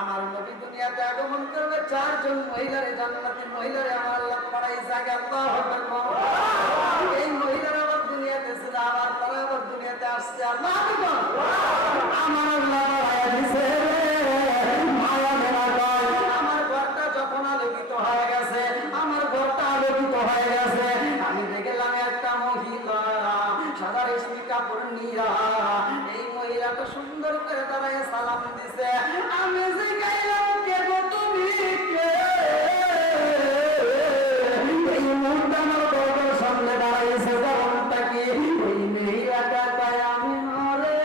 আমার নবী দুনিয়াতে আগমন করবে চারজন মহিলারে, জান্নাতি মহিলারে আমার আল্লাহ পাঠাইছে। আল্লাহু আকবার। এই মহিলারা আবার দুনিয়াতে ছিল, আবার তারা আবার দুনিয়াতে আসছে। আল্লাহু আকবার। আমার আল্লাহ পাঠাইয়া দিছে। আমার ঘরটা যখন আলোকিত হয়ে গেছে, আমার ঘরটা আলোকিত হয়ে গেছে, আমি দেখলাম একটা মহিলা সাদা রেশমি কাপড় নিয়া, এই মহিলাটা সুন্দর করে দাঁড়ায় সালাম দিছে। আমি যে গাইলাম কে গো তুমি কে, এই মুহূর্তে আমার দরজার সামনে দাঁড়াইছে, কারণটা কি? এই মহিলাটা কয় আমি নরে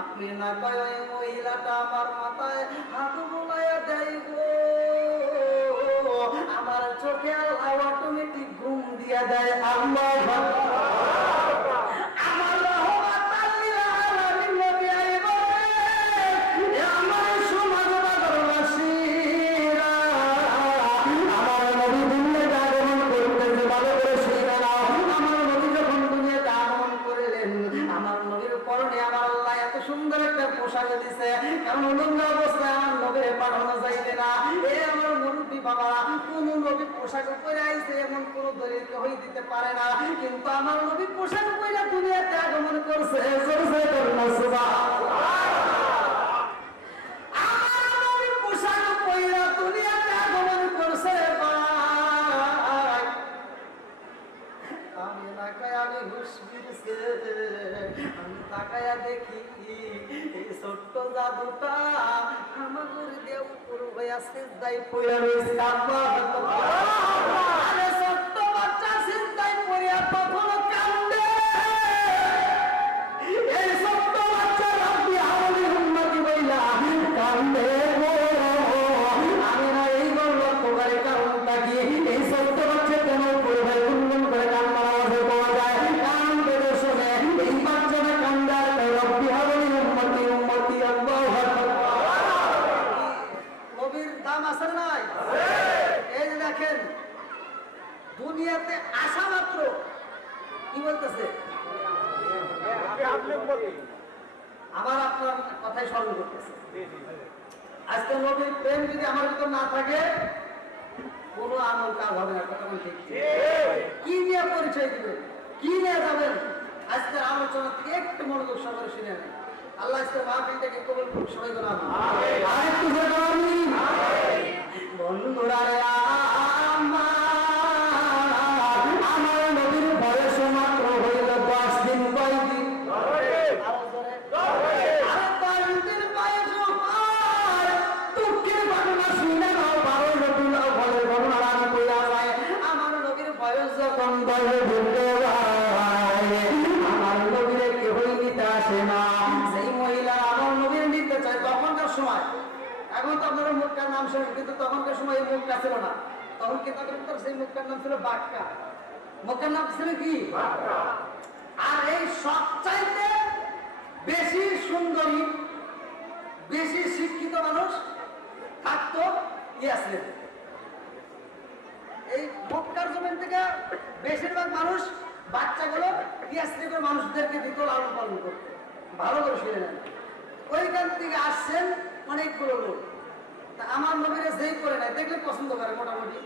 আপনি না কয় ওই মহিলাটা আমার মাথায় হাত বুলাইয়া দেয় গো, আমার চোখে আল্লাহ অটোমেটিক ঘুম দিয়া দেয়। আল্লাহ আমার সুন্দর একটা পোশাক দিছে, কারণ উলঙ্গ অবস্থায় আমার নবীরে পাঠানো যাইবে না। এ আমার মুরব্বী বাবা, কোন নবী পোশাক পরে আইছে এমন কোন দলিল কেউ দিতে পারে না, কিন্তু আমার নবী পোশাক পরে দুনিয়াতে আগমন করছে। আমার নবী পোশাক পরে দুনিয়াতে আগমন করছে। আমি না কয় আমি হুশ ফিরছে, আমি তাকায়া দেখি এই ছোট্ট জাদুটা আমাদের দেও উপর হইয়া সিজদায় পড়ে রয়েছে। আরে ছোট্ট বাচ্চা সিজদায় পড়িয়া তখন কান্দে, এই ছোট্ট বাচ্চা রাব্বি হাওলি উম্মতি বইলা কান্দে। আমি না এই গল্প করে কারণটা কি? এই ছোট্ট বাচ্চা কেন উপর হয়ে গুনগুন করে কান্নার আওয়াজে পাওয়া যায়? কান করে শুনে এই বাচ্চাটা কান্দার রাব্বি হাওলি উম্মতি উম্মতি। আল্লাহু আকবার। নবীর দাম আছে নাই? এই যে দেখেন, দুনিয়াতে আসা মাত্র কি বলতেছে? আমার আপনার কথাই স্মরণ করতেছে। আজকে নবীর প্রেম যদি আমার ভিতর না থাকে, কোনো আমল কাজ হবে না। কথা বলতে কি নিয়ে পরিচয় দিবেন, কি নিয়ে যাবেন? আজকের আলোচনা থেকে একটু মনোযোগ সহকারে শুনে নেন। আল্লাহ আজকের মাহফিলটাকে কবুল করুন। সবাই বলুন আমিন। আরেকটু জোরে আমিন। বন্ধুরা রে, আমার নবীর বয়স মাত্র হইল 10 দিন। কয়দিন? আরো জোরে। আরে 10 দিন বয়স হয়। দুঃখের ঘটনা শুনে নাও, 12 রবিউল আউয়ালের ঘটনা আমি কইরা যাই। আমার নবীর বয়স যখন 10 ঢুকে যায়, আমার নবীরে কেউই নিতে আসে না। সেই মহিলা আমার নবীর নিতে চায় তখনকার সময়। এখন তো আপনারা মুখটার নাম শুনেন, কিন্তু তখনকার সময় এই মুখটা ছিল না। তখন কিতাবের ভিতর সেই মুখটার নাম ছিল বাক্কা। মুখের নাম ছিল কি? বাক্কা। আর এই সবচাইতে বেশি সুন্দরী, বেশি শিক্ষিত মানুষ থাকতো ইয়াসরিন। এই মক্কার জমিন থেকে বেশিরভাগ মানুষ বাচ্চাগুলো ইয়াসরিনের মানুষদেরকে দিত লালন পালন করতে। ভালো করে শুনে নেন, ওইখান থেকে আসছেন অনেকগুলো লোক। তা আমার নবীরে যেই করে নেয় দেখলে পছন্দ করে, মোটামুটি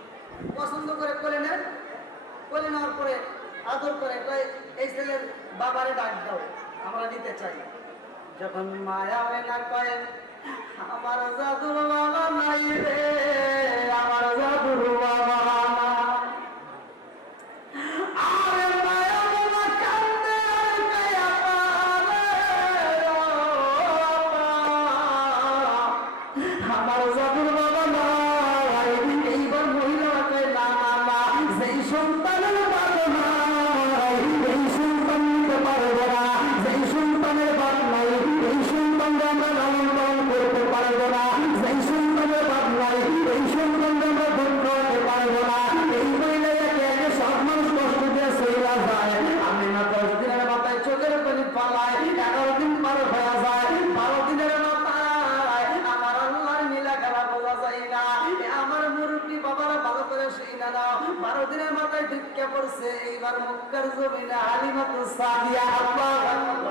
পছন্দ করে নেন। আদর করে কয় এই ছেলের বাবারে ডাক দাও, আমরা নিতে চাই। যখন মায়া মেনা কয় আমার জাদুর বাবা নাই রে, আমার জাদুর বাবা নাই। আরে মায়া মেনা কান্দে আর কায়া পারে আমার জাদুর বাবা নাই। এইবার মহিলা কয় না না না, যেই সন্তানের বাবা নাই এই সন্তান নিতে পারবো না, যেই সন্তানের বাপ নাই এই সন্তানকে আমরা লালন পালন করতে পারবো না, যেই সন্তানের বাপ নাই এই সন্তানকে আমরা ধন্য হতে পারবো না। এই মহিলাকে একে সব মানুষ কষ্ট দিয়ে চইলা যায়। আমি না 10 দিনের মাথায় চোখের পানি পালায়, 11 দিন পার হয়ে যায়, 12 দিনের মাথায় আমার আল্লাহর নীলা খেলা বোঝা যায় না। আমার মুরব্বী বাবারা ভালো করে শুই না নাও, 12 দিনের মাথায় ঢুকে পড়ছে এইবার মক্কার জমিনে হালিমাতুস সাদিয়া। আল্লাহু আকবার।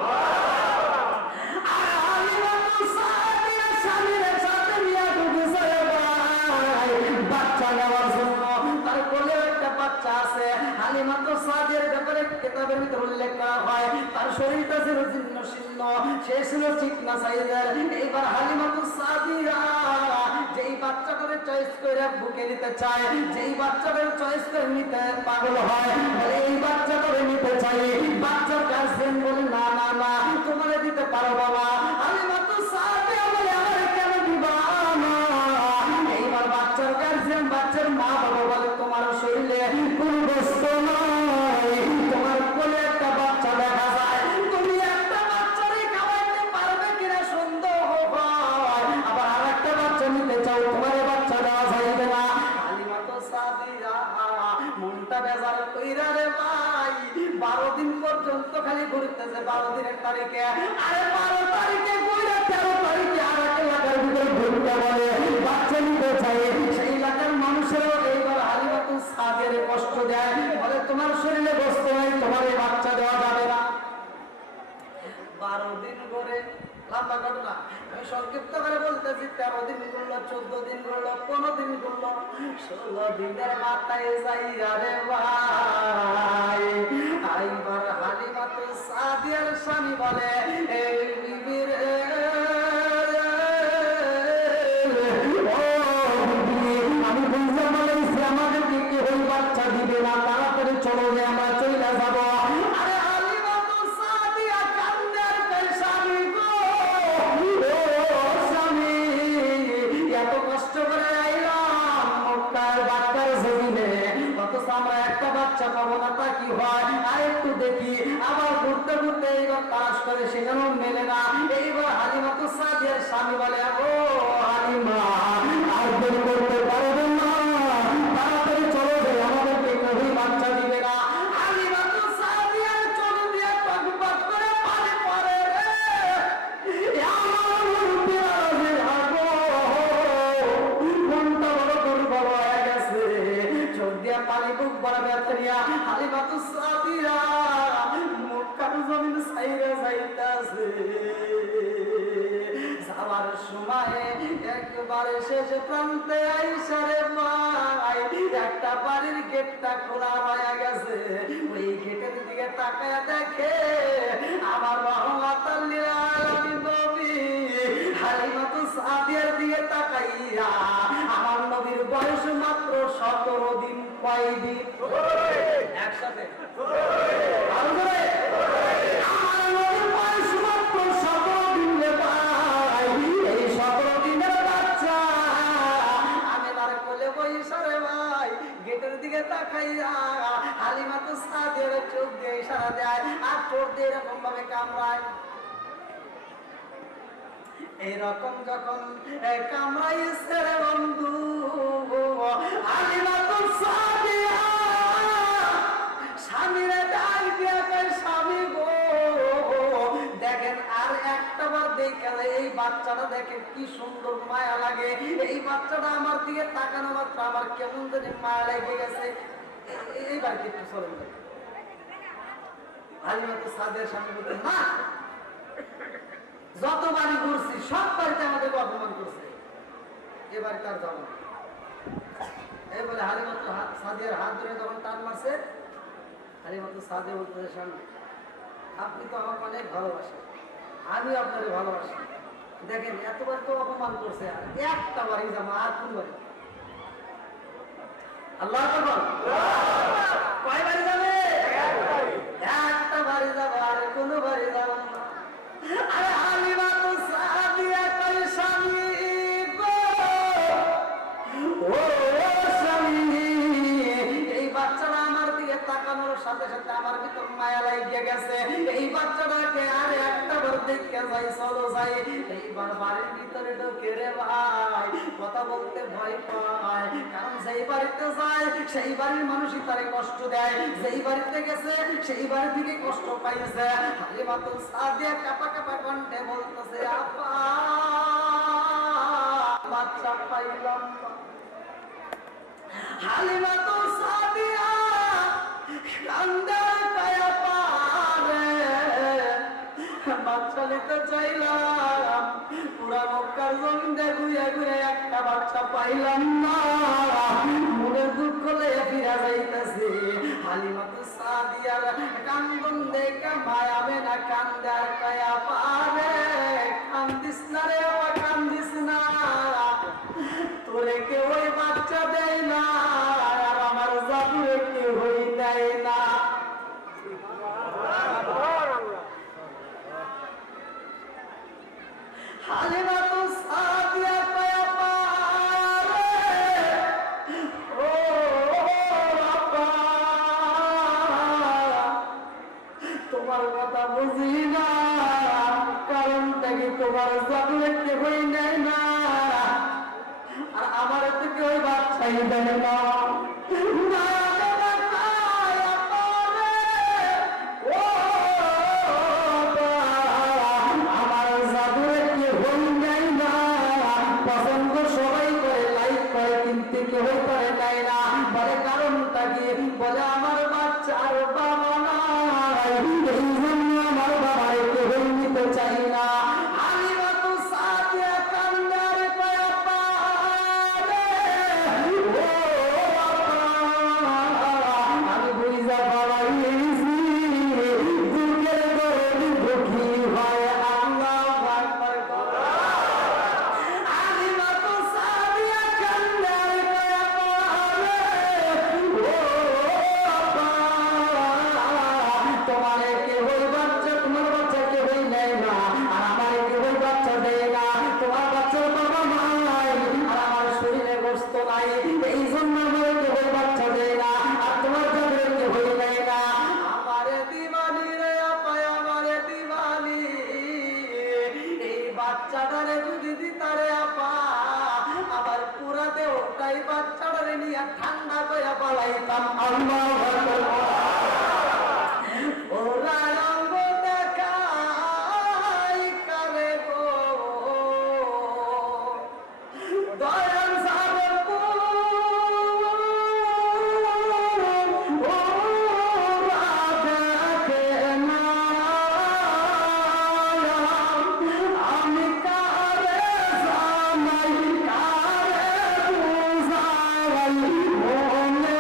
আর হালিমাতুস সাদিয়া স্বামীর সাথে নিয়ে ঢুকেছে ভাই বাচ্চা নেওয়ার জন্য। তার কোলে একটা বাচ্চা আছে। হালিমাতুস সাদিয়ার ব্যাপারে কিতাবের ভিতর উল্লেখ করা হয় তার শরীরটা ছিল জীর্ণ শীর্ণ, সে ছিল চিকনা সাইজের। এইবার হালিমাতুস সাদিয়া যেই বাচ্চাটাকে চয়েস করে বুকে নিতে চায়, যেই বাচ্চাটাকে চয়েস করে নিতে পাগল হয়, বলে এই বাচ্চাটাকে নিতে চাই। বাচ্চার গার্জিয়ান বলে না না না তোমারে দিতে পারো বাবা। হালিমাতুস সাদিয়া বলে আমারে কেন দিবা না? এইবার বাচ্চার গার্জিয়ান বাচ্চার মা বাবা বলে তোমার শরীরে কোনো গোস্ত নাই, তোমার কোলে একটা বাচ্চা দেখা যায়, তুমি একটা বাচ্চারে খাওয়াইতে পারবে কিনা সন্দেহ হয়, আবার আরেকটা বাচ্চা নিতে চাও তোমার বাচ্চা দেওয়া যাইবে না। হালিমাতুস সাদিয়া মনটা বেজার কইরা রে ভাই 12 দিন পর্যন্ত খালি ঘুরতেছে। 12 দিনের তারিখে আরে 12 তারিখে কইরা 13 তারিখে আর এক এলাকার ভিতরে ঘুরতে বলে বাচ্চা নিতে চাই। সেই এলাকার মানুষেরও এইবার হালিমাতুস সাদিয়ারে কষ্ট দেয়, বলে তোমার শরীরে গোস্ত নাই, তোমার এই বাচ্চা দেওয়া যাবে না। 12 দিন করে লম্বা ঘটনা, আমি সংক্ষিপ্ত করে বলতেছি। 13 দিন করলো, 14 দিন করলো, 15 দিন করলো, 16 দিনের মাথায় যাইয়া রে ভাই এইবার হালিমাতুস সাদিয়ার স্বামী বলে এই বিবির আমি বুঝতে পারছি আমাদেরকে কেউ বাচ্চা দিবে না, তাড়াতাড়ি চলো যে আমরা চলে যাবো। আরে হালিমাতুস সাদিয়া কান্দের স্বামী গো, ও স্বামী এত কষ্ট করে আইলাম মক্কার বাচ্চার জমিনে, অথচ আমরা একটা বাচ্চা পাবো না, তা কি হয়? আর একটু দেখি। আবার ঘুরতে ঘুরতে এইবার তালাশ করে সেখানেও মেলে না। এইবার হালিমাতুস সাদিয়ার স্বামী বলে ও হালিমা আর দেরি করতে পারবেন না, তাড়াতাড়ি চলো যে আমাদেরকে কেউই বাচ্চা দিবে না। হালিমাতুস সাদিয়ার চোখ দিয়ে টকবক করে পানি পড়ে রে, আমার মুরব্বিরা যে ভাগো মনটা বড় দুর্বল হয়ে গেছে, চোখ দিয়ে পানি বুক ভরা ব্যথা। হালিমাতুস সাদিয়া মক্কার জমিন ছাইরা যাইতাছে। যাওয়ার সময় একবারে শেষ প্রান্তে আইসা রে ভাই একটা বাড়ির গেটটা খোলা হয়ে গেছে। ওই গেটের দিকে তাকায় দেখে আমার রহমাতাল লিল আলামিন নবী হালিমাতুস সাদিয়ার দিকে তাকাইয়া আমার নবীর বয়স মাত্র 17 দিন। কয় দিন? একসাথে আমার নবীর বয়স মাত্র 17 দিন রে ভাই। এই 17 দিনের বাচ্চা আমি তার কোলে বইসা রে ভাই গেটের দিকে তাকাইয়া হালিমাতুস সাদিয়ার চোখ দিয়ে ইশারা দেয় আর চোখ দিয়ে এরকম ভাবে কামড়ায়। এইরকম যখন কামড়াইছে রে বন্ধু হালিমাতুস সাদিয়া স্বামীরে ডাক দিয়া কয় স্বামী গো দেখেন আর একটা বার দেখে এই বাচ্চাটা দেখেন কি সুন্দর মায়া লাগে। এই বাচ্চাটা আমার দিকে তাকানো মাত্র আমার কেমন জানি মায়া লেগে গেছে। এইবার কি একটু চলেন হালিমাতুস সাদিয়ার স্বামী বলতে না যত বাড়ি ঘুরছি সব বাড়িতে আমাদেরকে অপমান করছে, এবার তার যাবো এই বলে হালিমাতুস সাদিয়ার হাত ধরে যখন টান মারছে হালিমাতু সাদিয়া বলতেছে, স্বামী আপনি তো আমাকে অনেক ভালোবাসেন, আমি আপনাকে ভালোবাসি। দেখেন এতবার তো অপমান করছে, আর একটা বাড়ি যাবো, আর কোন বাড়ি? আল্লাহ কয় বাড়ি যাবে? একটা বাড়ি যাবো, আর কোনো বাড়ি যাবো না। আরে হালিমাতু সাদিয়া কই, স্বামী গো, ও স্বামী, এই বাচ্চাটা আমার দিকে তাকানোর সাথে সাথে আমার ভিতর মায়া লাগিয়ে গেছে। এই বাচ্চাটাকে আর একটা বার দেখে যাই, চলো যাই। এইবার বাড়ির ভিতরে ঢোকে রে ভাই, কথা বলতে ভয় পায়, কারণ যেই বাড়িতে যায় সেই বাড়ির মানুষই তারে কষ্ট দেয়, যেই বাড়িতে গেছে সেই বাড়ি থেকে কষ্ট পাইছে। হালিমাতু সাদিয়া কাপা কাপা কণ্ঠে বলতেছে, আপা বাচ্চা পাইলাম না। হালিমাতু সাদিয়া কান্দে কায়া পারে, বাচ্চা নিতে চাইলাম, পুরা মক্কার জমিনে ঘুরে ঘুরে একটা বাচ্চা পাইলাম না, মনের দুঃখ লইয়া ফিরা যাইতেছে। হালিমাতু সাদিয়ার কান্দন দেখে মায়াবে না, কান্দে আর কায়া পারে। কান্দিস না রে বাবা, কান্দিস না, তোরে কেউ ওই বাচ্চা দেয় না, আর আমার জাদুরে কেউই দেয় না। হালিমাতু সাদিয়া কয়া পারে, ও বাবা তোমার কথা বুঝি না, কারণটা কি তোমার জাদুরে কেউই নেয় না, আর আমার তো কেউ বাচ্চাই দেয় না। আমার জাদুরে কেউই নেয় না, পছন্দ সবাই করে, লাইক করে, কিন্তু কেউ করে নেয় না। বলে কারণটা কি? বলে আমার বাচ্চার বাবা নাই, এই জন্য আমার বাবাই কেউই নিতে চাই না। হালিমাতু সাদিয়া কান্দার কয়া পারে, ও আমি বুঝা পালাইছি, দুঃখের গরম দুঃখী হয় আল্লাহু আকবার। হালিমাতু সাদিয়া কান্দার কয়া পারে, ও তোমারে কেউই বাচ্চা, তোমার বাচ্চা কেউই নেয় না, আর আমার কেউই বাচ্চা দেয় না। তোমার বাচ্চার বাবা নাই, আর আমার শরীরে গোস্ত নাই, এই জন্য আমার কেউই বাচ্চা দেয় না, আর তোমার জাদুরে কেউই নেয় না। আমারে দিবানি রে আপায়, আমারে দিবানি, এই বাচ্চাটারে যদি দিতারে আপা, আমার পুরা দেহটাই বাচ্চাটারে নিয়ে ঠান্ডা করে পালাইতাম। আল্লাহু আকবার। ওরা রঙ দেখাই কারে গো, দয়াল সারপু ওরা দেখে না, আমি কারে জানাই, কারে বুঝাই, মনে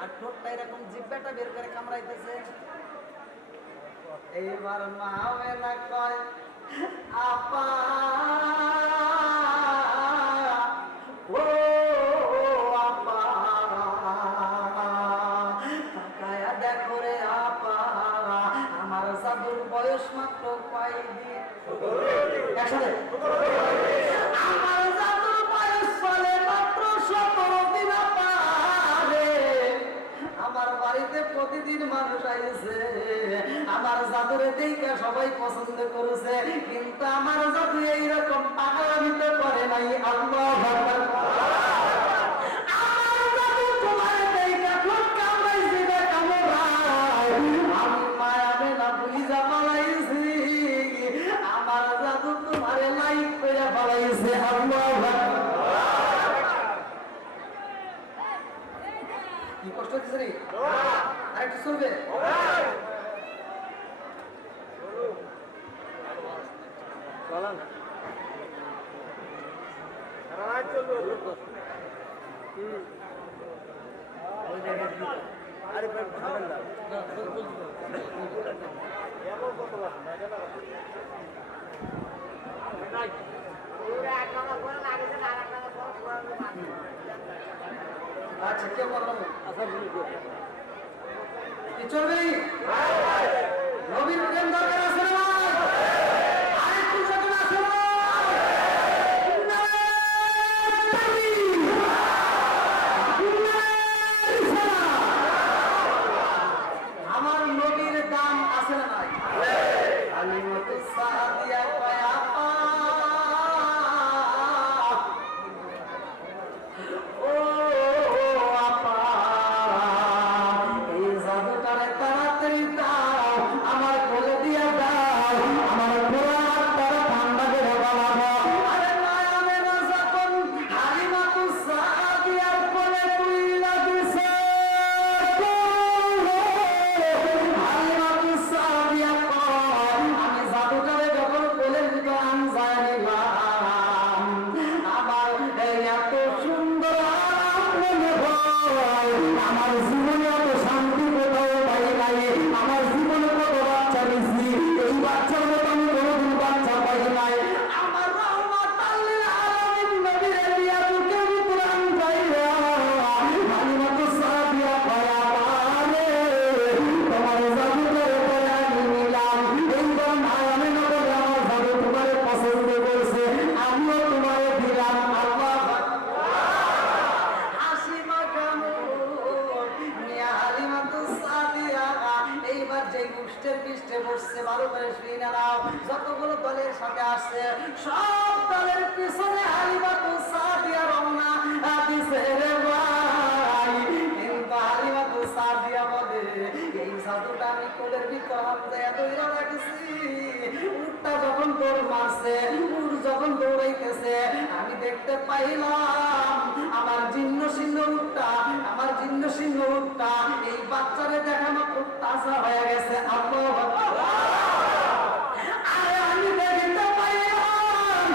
আর ঠোঁটটা এরকম জিব্বাটা বের করে কামড়াইতেছে। এইবার মা না কয় আপা ও আপা তাকায়া দেখো রে আপা আমার জাদুর বয়স মাত্র কয়দিন। একসাথে আমার জাদুর বয়স চলে মাত্র 17 দিন। আপা রে আমার বাড়িতে প্রতিদিন মানুষ আইছে, আমার জাদুরে দেখে সবাই পছন্দ করেছে, কিন্তু আমার জাদু এইরকম পাগলামি তো করে নাই। আল্লাহু আকবার। আমার জাদু তোমার দেখে খুব কামড়াইছে রে কামড়াই, আমি মায়াবে না বুঝা পালাইছি, আমার জাদু তোমারে লাইক করে পালাইছে। আল্লাহু আকবার। কি কষ্ট হচ্ছে রে? আরেকটু চলবে? চলান আরে ভাবেন না আচ্ছা কেউ কথা কি চলবে? নবীর প্রেম দরকার আছে না? আরেকটু যখন আছে আমার নবীর দাম আছে না নাই? আলিমতু সাদিয়া পায়া ও আপা এই জাদুটারে তাড়াতাড়ি দাও, আমার কোলে দিয়া দাও, আমার পুরা তারা ঠান্ডা করে বানাবো। আরে মায়ামেরা যখন হালিমাতু সাদিয়ার কোলে তুইলা দিছে, হালিমাতু সাদিয়া কয় আমি জাদুটারে যখন কোলের ভিতর আনজায় নিলাম, আমার এত সুন্দর মনে হয়, আমার জীবনে এত শান্তি কোথাও পাই নাই, আমার জীবনে কত বাচ্চা দিছি, এই বাচ্চার মতো আমি কোনোদিন বাচ্চা পাই নাই। আমার রহমাতাল লিল আলামিন নবীর দিয়া বুকের ভিতর আনজাইরা হালিমাতু সাদিয়া কয় আমারে তোমার জাদু করে পরে আমি নিলাম, এইবার মায়ামে নগরে আমার জাদু তোমারে পছন্দ করছে, আমিও তোমারে দিলাম। আল্লাহ এইবার যে গোষ্ঠের পৃষ্ঠে বসছে ভালো করে শুনে নাও, যতগুলো দলের সাথে আসছে সব দলের পিছনে হালিমাতু সাদিয়া রওনা দিছে রে ভাই। কিন্তু হালিমাতু সাদিয়া বলে এই জাদুটা আমি কোলের ভিতর হামজায়া দইরা রাখছি, উটটা যখন দৌড় মারছে, উট যখন দৌড়াইতেছে, আমি দেখতে পাইলাম আমার জীর্ণ শীর্ণ উটটা, আমার জীর্ণ শীর্ণ উটটা এই বাচ্চারে দেখানো খুব তাজা হয়ে গেছে। আল্লাহু আকবার। আরে আমি দেখতে পাইলাম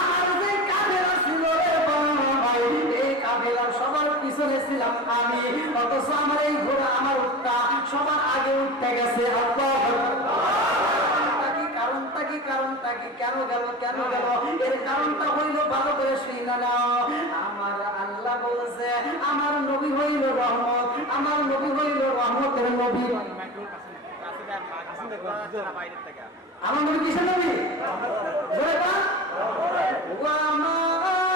আমার যে কাফেলা ছিল রে ভাই, এই কাফেলার সবার পিছনে ছিলাম আমি, অথচ আমার এই ঘোড়া আমার উটটা সবার আগে উঠতে গেছে। আল্লাহু আকবার। কারণটা কি? কারণটা কি? কেন গেল? কেন গেল? এর কারণটা হইল ভালো করে শুনে নাও। আমার আল্লাহ বলেছে আমার নবী হইল রহমত, আমার নবী হইল রহমতের নবী। আমার নবী কিসের নবী? জোরে বল। ওয়া মা ভালো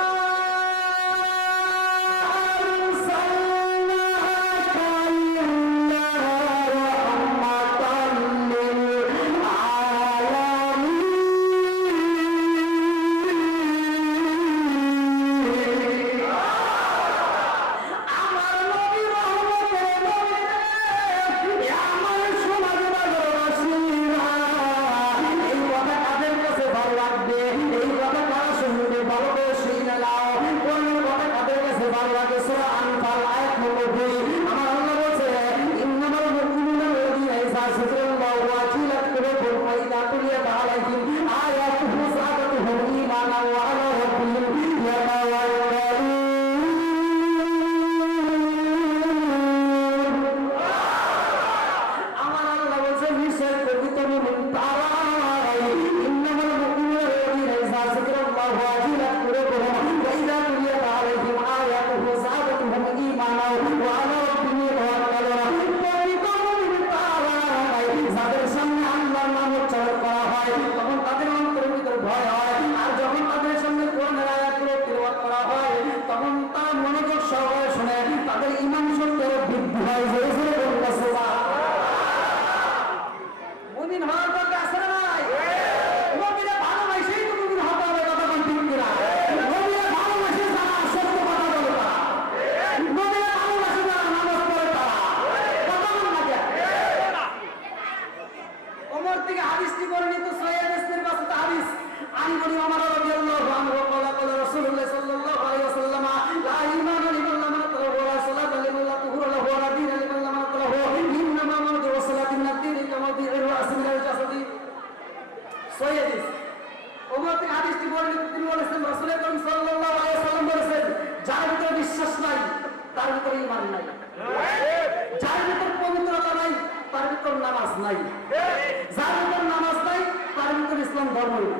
ধর্মই না।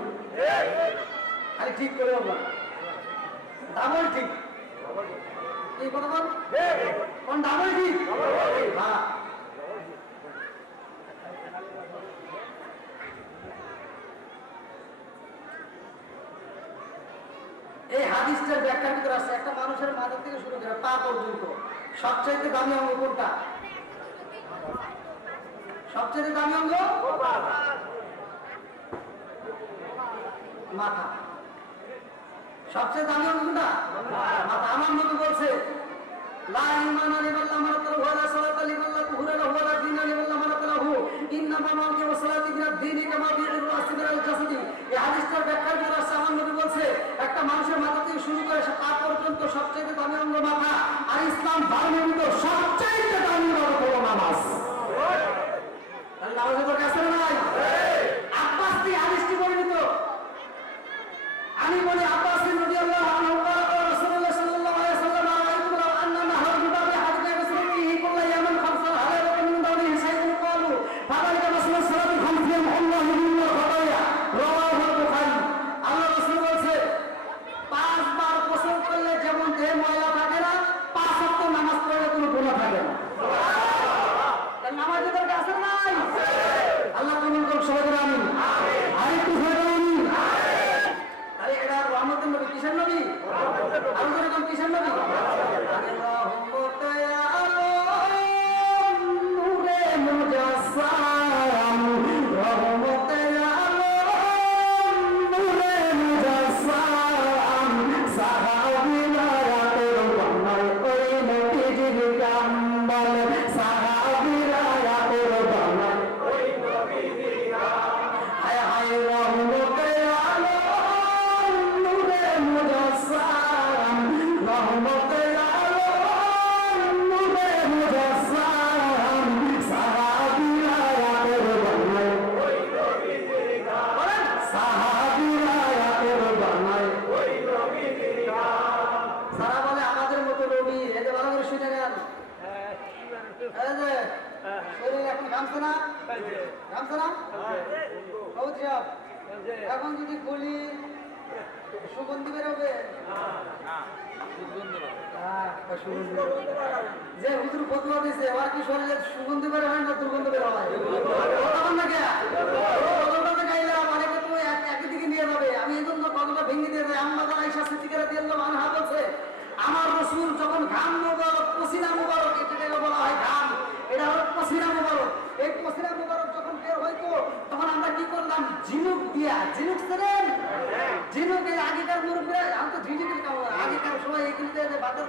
খালি ঠিক করে বললাম ডাবল ঠিক এই কথা বল কোন ডাবল ঠিক হ্যাঁ এই হাদিসটার ব্যাখ্যার ভিতরে আছে একটা মানুষের মাথা থেকে শুরু করে পা পর্যন্ত সবচাইতে দামি অঙ্গ কোনটা? সবচেয়ে দামি অঙ্গ মাথা। সবচেয়ে দামি অঙ্গ কোনটা? মাথা। আমার নবী বলছে লা ঈমানা লিমান লা মারাতাহু ওয়ালা সালাতা লিমান লা তুহরা লাহু ওয়ালা দীনা লিমান লা মারাতা লাহু ইন্নামা মাউতি ওয়া সালাতি মিনাদ দীনি কামা বি'রুল রাসি মিনাল জাসাদি। এই হাদিসটার ব্যাখ্যার ভিতরে আছে আমার নবী বলছে একটা মানুষের মাথা থেকে শুরু করে পা পর্যন্ত সবচেয়ে দামি অঙ্গ মাথা। আর ইসলাম ধর্মের ভিতর সবচেয়ে দামি অঙ্গ হলো নামাজ। তাহলে নামাজের দরকার আছে না নাই? আব্বাস থেকে হাদিসটি বর্ণিত। আমি বলি আব্বাস রাদিয়াল্লাহু আনহু রাসূলুল্লাহ সাল্লাল্লাহু আলাইহি ওয়াসাল্লাম রাআইতু লাউ আন্না নাহর বিবাবে হাদিকা রাসূলিহি কুল্লা ইয়ামান খামসা হালাল মিন দাউলিহি শাইউন ক্বালু ফাদালিকা রাসূল সাল্লাল্লাহু আলাইহি ওয়াসাল্লাম আল্লাহু মিন্না খাতায়া রাওয়াহুল বুখারী। আল্লাহ রাসূল বলেছে 5 বার গোসল করলে যেমন দেহে ময়লা থাকে না 5 ওয়াক্ত নামাজ পড়লে কোনো গুনাহ থাকে না। সুবহানাল্লাহ। তাহলে নামাজের দরকার আছে না নাই? আল্লাহ কবুল করুক সবাই বলেন আমিন। আরেকটু জোরে বলুন আমিন। আরে এটা রহমতের নবী কিসের নবী? আর যেরকম কিসের নবী? এখন যদি বলি সুগন্ধি বেরোবে যে হুজুর ফতোয়া দিয়েছে এবার কি শরীরে সুগন্ধি বের হয় না দুর্গন্ধ বের হয়? গাইলাম অনেকে তো একই দিকে নিয়ে যাবে। আমি এই জন্য কতটা ভেঙে দিয়ে যাই। আম্মা আয়েশা সিদ্দিকা রাদিয়াল্লাহু আনহা বলছে আমার রাসূল যখন ঘাম মুবারক পসিনা মুবারক এটাকে বলা হয় ঘাম, এটা হলো পসিনা মুবারক। এই পসিনা মুবারক যখন বের হইতো তখন আমরা কি করলাম ঝিনুক দিয়া ঝিনুক ছিলেন ঝিনুক এই আগেকার মুরব্বীরা আমি তো ঝিনুকের কাম আগেকার সময় এইগুলো দিয়ে বাজার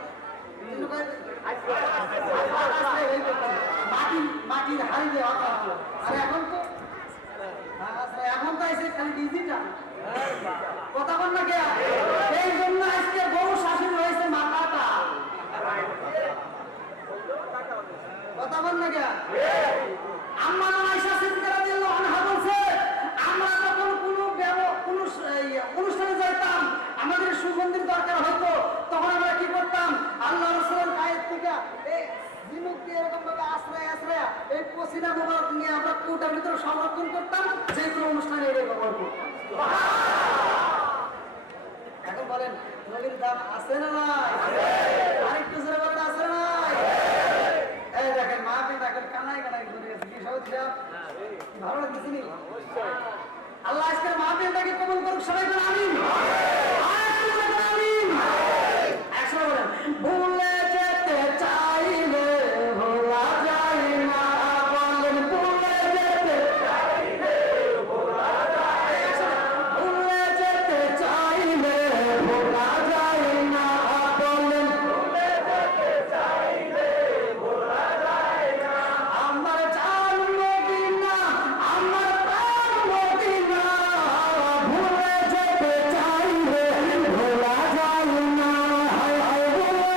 মাটির হাড়ি দিয়ে হতো। আর এখন তো এসে খালি ডিজিটাল কথা বল না কে? এই জন্য আজকে বহু শাসন হয়েছে মাথাটা কথা বল না কে? আম্মা আয়েশা সিদ্দিকা রাদিয়াল্লাহু আনহা বলছে আমরা যখন কোনো অনুষ্ঠানে যাইতাম আমাদের সুগন্ধির দরকার হয়তো তখন আমরা কি করতাম আল্লাহ রাসূলের গায়ের থেকে এই ঝিনুক দিয়ে এরকম ভাবে আশ্রয় এই পসিনা মোবারক নিয়ে আমরা কোটার ভিতরে সংরক্ষণ করতাম যে কোনো অনুষ্ঠানে এটা ব্যবহার করতাম। এখন বলেন নবীর দাম আছে না নাই? আরেকটু জোরে বলেন আছে না নাই? এই দেখেন মাহফিল দেখেন কানায় কানায় ঘুরে গেছে কি সহজ ভালো লাগতেছে নি? আল্লাহ আজকের মাহফিলটাকে কবুল করুক সবাই বলেন আমিন। আরেকটু জোরে বলেন আমিন। একসাথে বলেন ভুলে যেতে চাইলে ভোলা যায় না বলেন ভুলে যেতে চাইলে ভোলা যায় না ভুলে যেতে চাইলে ভোলা যায় না বলেন ভুলে যেতে চাইলে ভোলা যায় না আমার জান মদিনা আমার প্রাণ মদিনা ভুলে যেতে চাইলে ভোলা যায় না হায় হায় ভুলে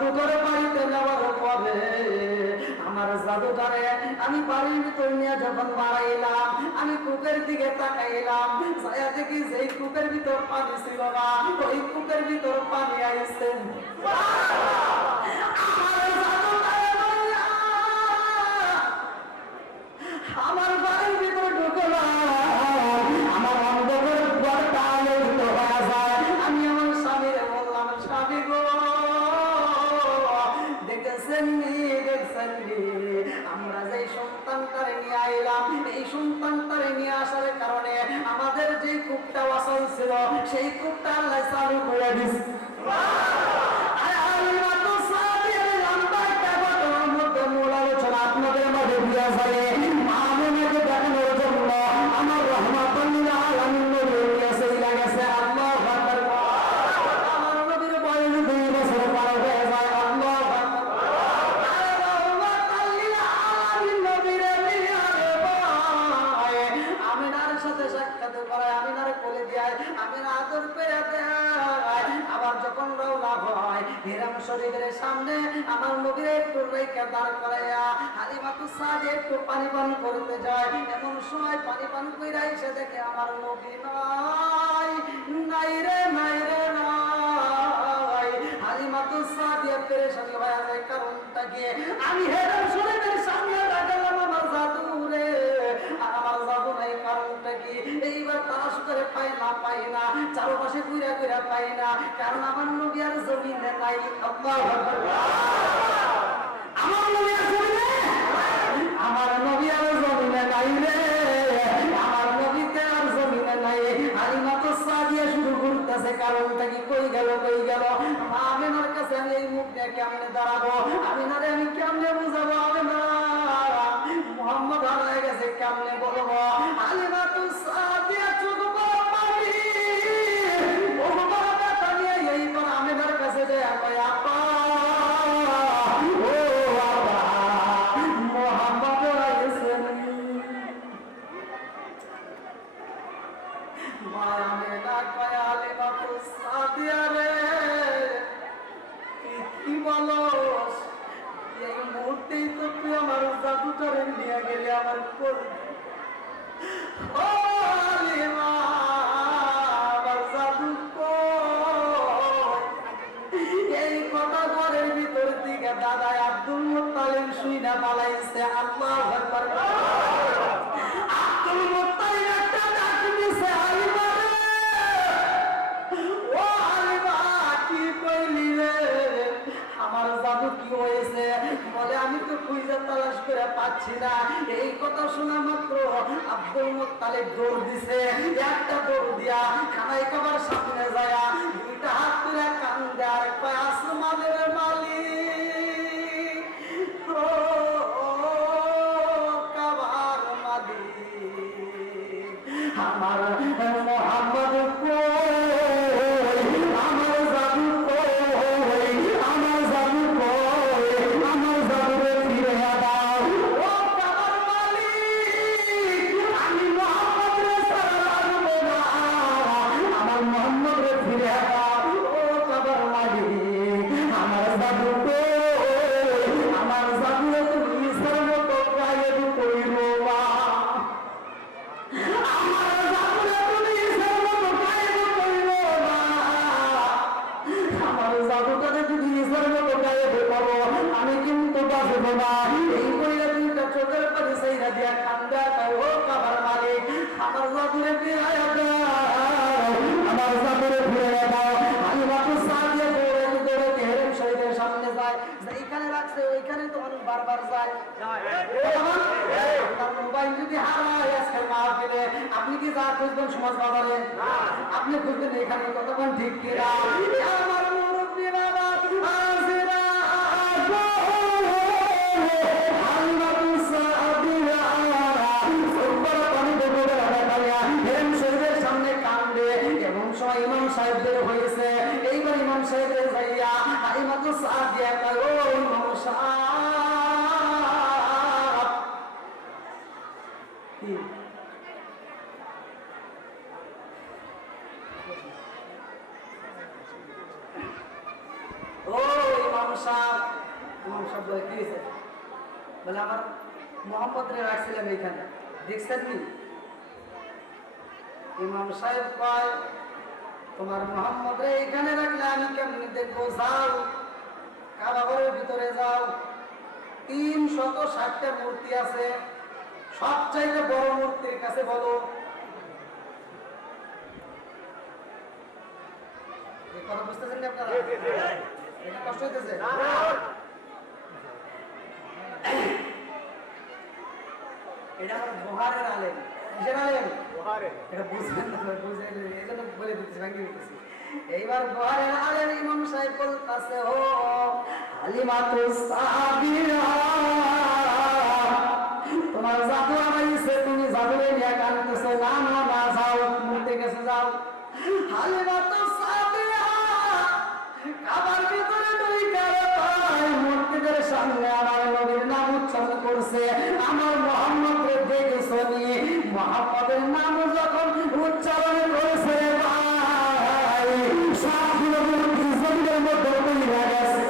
জাদুঘরে বাড়িতে নেওয়ার পরে আমার জাদুঘরে আমি বাড়ির ভিতর নিয়ে যখন বাড়াইলাম, আমি কূপের দিকে তাকাইলাম, ছায়া দেখি যেই কূপের ভিতর পানি ছিল না, ওই কূপের ভিতর পানি আইছে। আমার বাড়ির ভিতর ঢুকলাম, আমার অন্ধকার ঘরটা আলোকিত হয়ে যায়। আমি আমার স্বামীরে বললাম, স্বামী গো, দেখেছেন আমরা যে সন্তানটারে নিয়ে আইলাম, এই সন্তানটারে নিয়ে আসার কারণে আমাদের যে কূপটা অচল ছিল সেই কূপটা আল্লাহ চালু করে দিচ্ছে। আপনাদের মাঝে দিয়া যায় আমাকে দেখানোর জন্য আমার রহমাতুল্লিল আলামিন নবী গেছে গেছে। আল্লাহু আকবার। আমার নবীর বয়স 2 বছর পার হয়ে যায়। আল্লাহু আকবার। আরে রহমাতুল্লিল আলামিন নবীর মিয়ারে ভাই আমিনার সাথে সাক্ষাৎ করায়, আমিনার কোলে দেয়, আমিনা আদর করে দেয়। আবার যখন রওনা হয় হিরাম শরীফের সামনে আমার নবীর একটু রেখে দাঁড় করাইয়া হালিমাতুস সাদিয়া একটু পানি পান করতে যায়। এমন সময় পানি পান কইরা এসে দেখে আমার নবী নাই, নাই রে নাই রে নাই। হালিমাতুস সাদিয়া পেরেশানি হয়ে যায়, কারণটা কি? আমি হিরাম শরীফের সামনে রাখলাম আমার জাদু রে, আর আমার জাদু নাই, কারণটা কি? এইবার তালাশ করে পাই না, চারপাশে ঘুরে ঘুরে পাই না, কারণ আমার নবী আর জমিনে নাই। আল্লাহু আকবার। আমার নবী আর জমিনে, আমার নবী আর জমিনে নাই রে, আমার নবীতে আর জমিনে নাই। হালিমাতুস সাদিয়া শুরু করতেছে, কারণটা কি? কই গেল কই গেল? আমিনার কাছে আমি এই মুখ নিয়ে কেমনে দাঁড়াবো? আমিনারে আমি কেমনে বুঝাবো? আমিনা মুহাম্মদ হারায় গেছে, কেমনে বলবো? হালিমাতুস সাদিয়া চোখ বড় পানি, ও বড় ব্যথা নিয়ে এইবার আমিনার কাছে যায়, কয় আপা, ও আপা, মুহাম্মদ আইছেন। মায়া আমিনা কয়, হালিমাতুস সাদিয়া রে, কি বলস? এই মুহূর্তেই তো তুই আমার জাদুটারে নিয়ে গেলি আমার কোলে। ও হালিমা, আমার জাদু কই? এই কথা ঘরের ভিতর দিকে দাদা আব্দুল মুত্তালিব শুইনা পালাইছে। আল্লাহু আকবার। আব্দুল মুত্তালিব একটা ডাক দিছে, হালিমা রে, ও হালিমা, কি কইলি রে? আমার জাদু কি হয়েছে? বলে আমি তো খুঁজে তালাশ করে পাচ্ছি না। এই কথা শোনা মাত্র আব্দুল মুত্তালিব দৌড় দিছে, একটা দৌড় দিয়া খানায় খাবার সামনে যায়, দুইটা হাত তুলে কান্দে আর কয়, আসমানের মালিক, ও কাবার মালিক, আমার মুহাম্মদ কই? আমার জাদু কই? আমার জাদু কই? আমার জাদুরে ফিরে দাও। ও কাবার মালিক, আমি মুহাম্মদরে ছাড়া লাগবে না, আমার মুহাম্মদরে ফিরে দাও। ও কাবার মালিক, আমার জাদু কই? আমার জাদুরে তুমি ইসলাম মতো গায়েব কইরো না, আমার জাদুরে তুমি ইসলাম মতো গায়েব কইরো না, আমার জাদুটাকে যদি ইসলাম মতো গায়েব করো আমি কিন্তু বাঁচব না। এই কইরা দুইটা চোখের পানি সাইরা দিয়া কান্দা কয়, ও কাবার মালিক, আমার জাদুরে ফিরাইয়া দাও, আমার জাদুরে ফিরাইয়া দাও। হালিমাতুস সাদিয়া দৌড়ে হিরাম শরীফের সামনে যায়, যেখানে রাখছে ওইখানে তো মানুষ বারবার যায়। আপনার মোবাইল যদি হারায় আজকে মাহফিলে, আপনি কি যা খুঁজবেন সমাজ বাজারে? আপনি খুঁজবেন এখানে। কতক্ষণ ঠিক কিনা? আমার মুরব্বী বাবা আজিরা হালিমাতুস সাদিয়া উপরে পানি ডুবে রাখায়া হিরাম শরীফের সামনে কান্দে। এমন সময় ইমাম সাহেব বের হয়েছে। এইবার ইমাম সাহেবের যাইয়া হালিমাতুস সাদিয়া কয়, ও ইমাম সাহেব, কি ও ইমাম ইমাম সাহেব বলে কি হয়েছে? বলে আমার মোহাম্মদ রে রাখছিলাম এইখানে, দেখছেন নি? ইমাম সাহেব কয় তোমার মোহাম্মদ রে এইখানে রাখলে আমি কেমনি দেখবো? যাও কাবা ঘরের ভিতরে যাও, 360টা মূর্তি আছে, সবচাইতে বড় মূর্তির কাছে বলো। এই কথা বুঝতেছেন না আপনারা? এটা কষ্ট হইতেছে? এটা আমার বহারের আলেম। কিসের আলেম? এটা বুঝবেন না, বুঝেন এই জন্য বলে দিতেছি, ভাঙিয়ে দিতেছি। এইবার বহারের আলেম ইমাম সাহেব বলতেছে, ও হালিমাতুস সাবিরা, তোমার জাদু আনাইছে, তুমি জাদুরে নিয়ে কাঁদতেছো, না না না, যাও মূর্তির কাছে যাও। হালিমাতুস সাবিরা কাবার ভিতরে মূর্তিদের সামনে আমার নবীর নাম উচ্চারণ করছে, আমার মোহাম্মদকে দেখেছো নি? মোহাম্মদের নাম যখন উচ্চারণ করেছে ভাই, সবগুলো মূর্তি জমিনের মধ্যে পড়ে গেছে।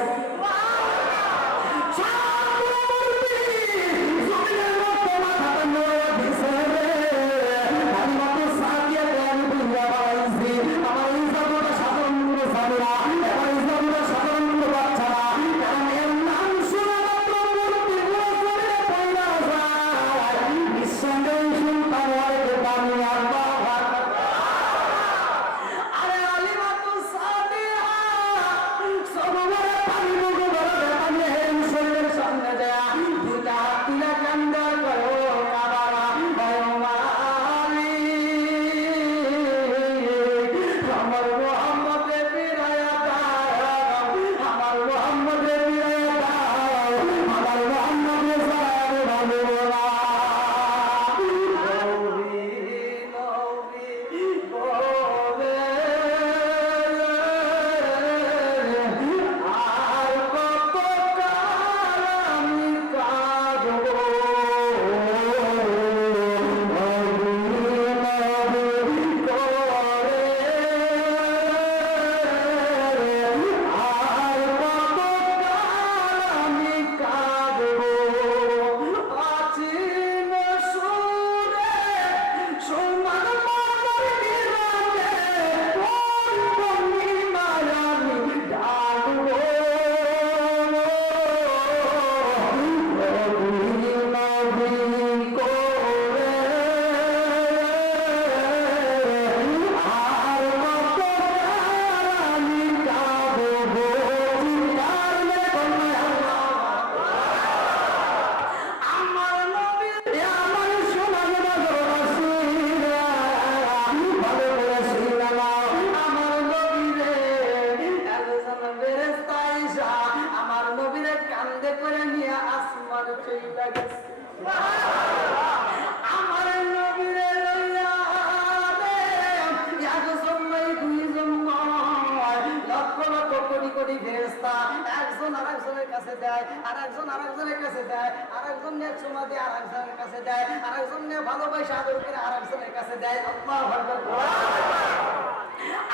ভালোবাসা আদর করে আরেকজনের কাছে দেয়। আল্লাহু আকবার।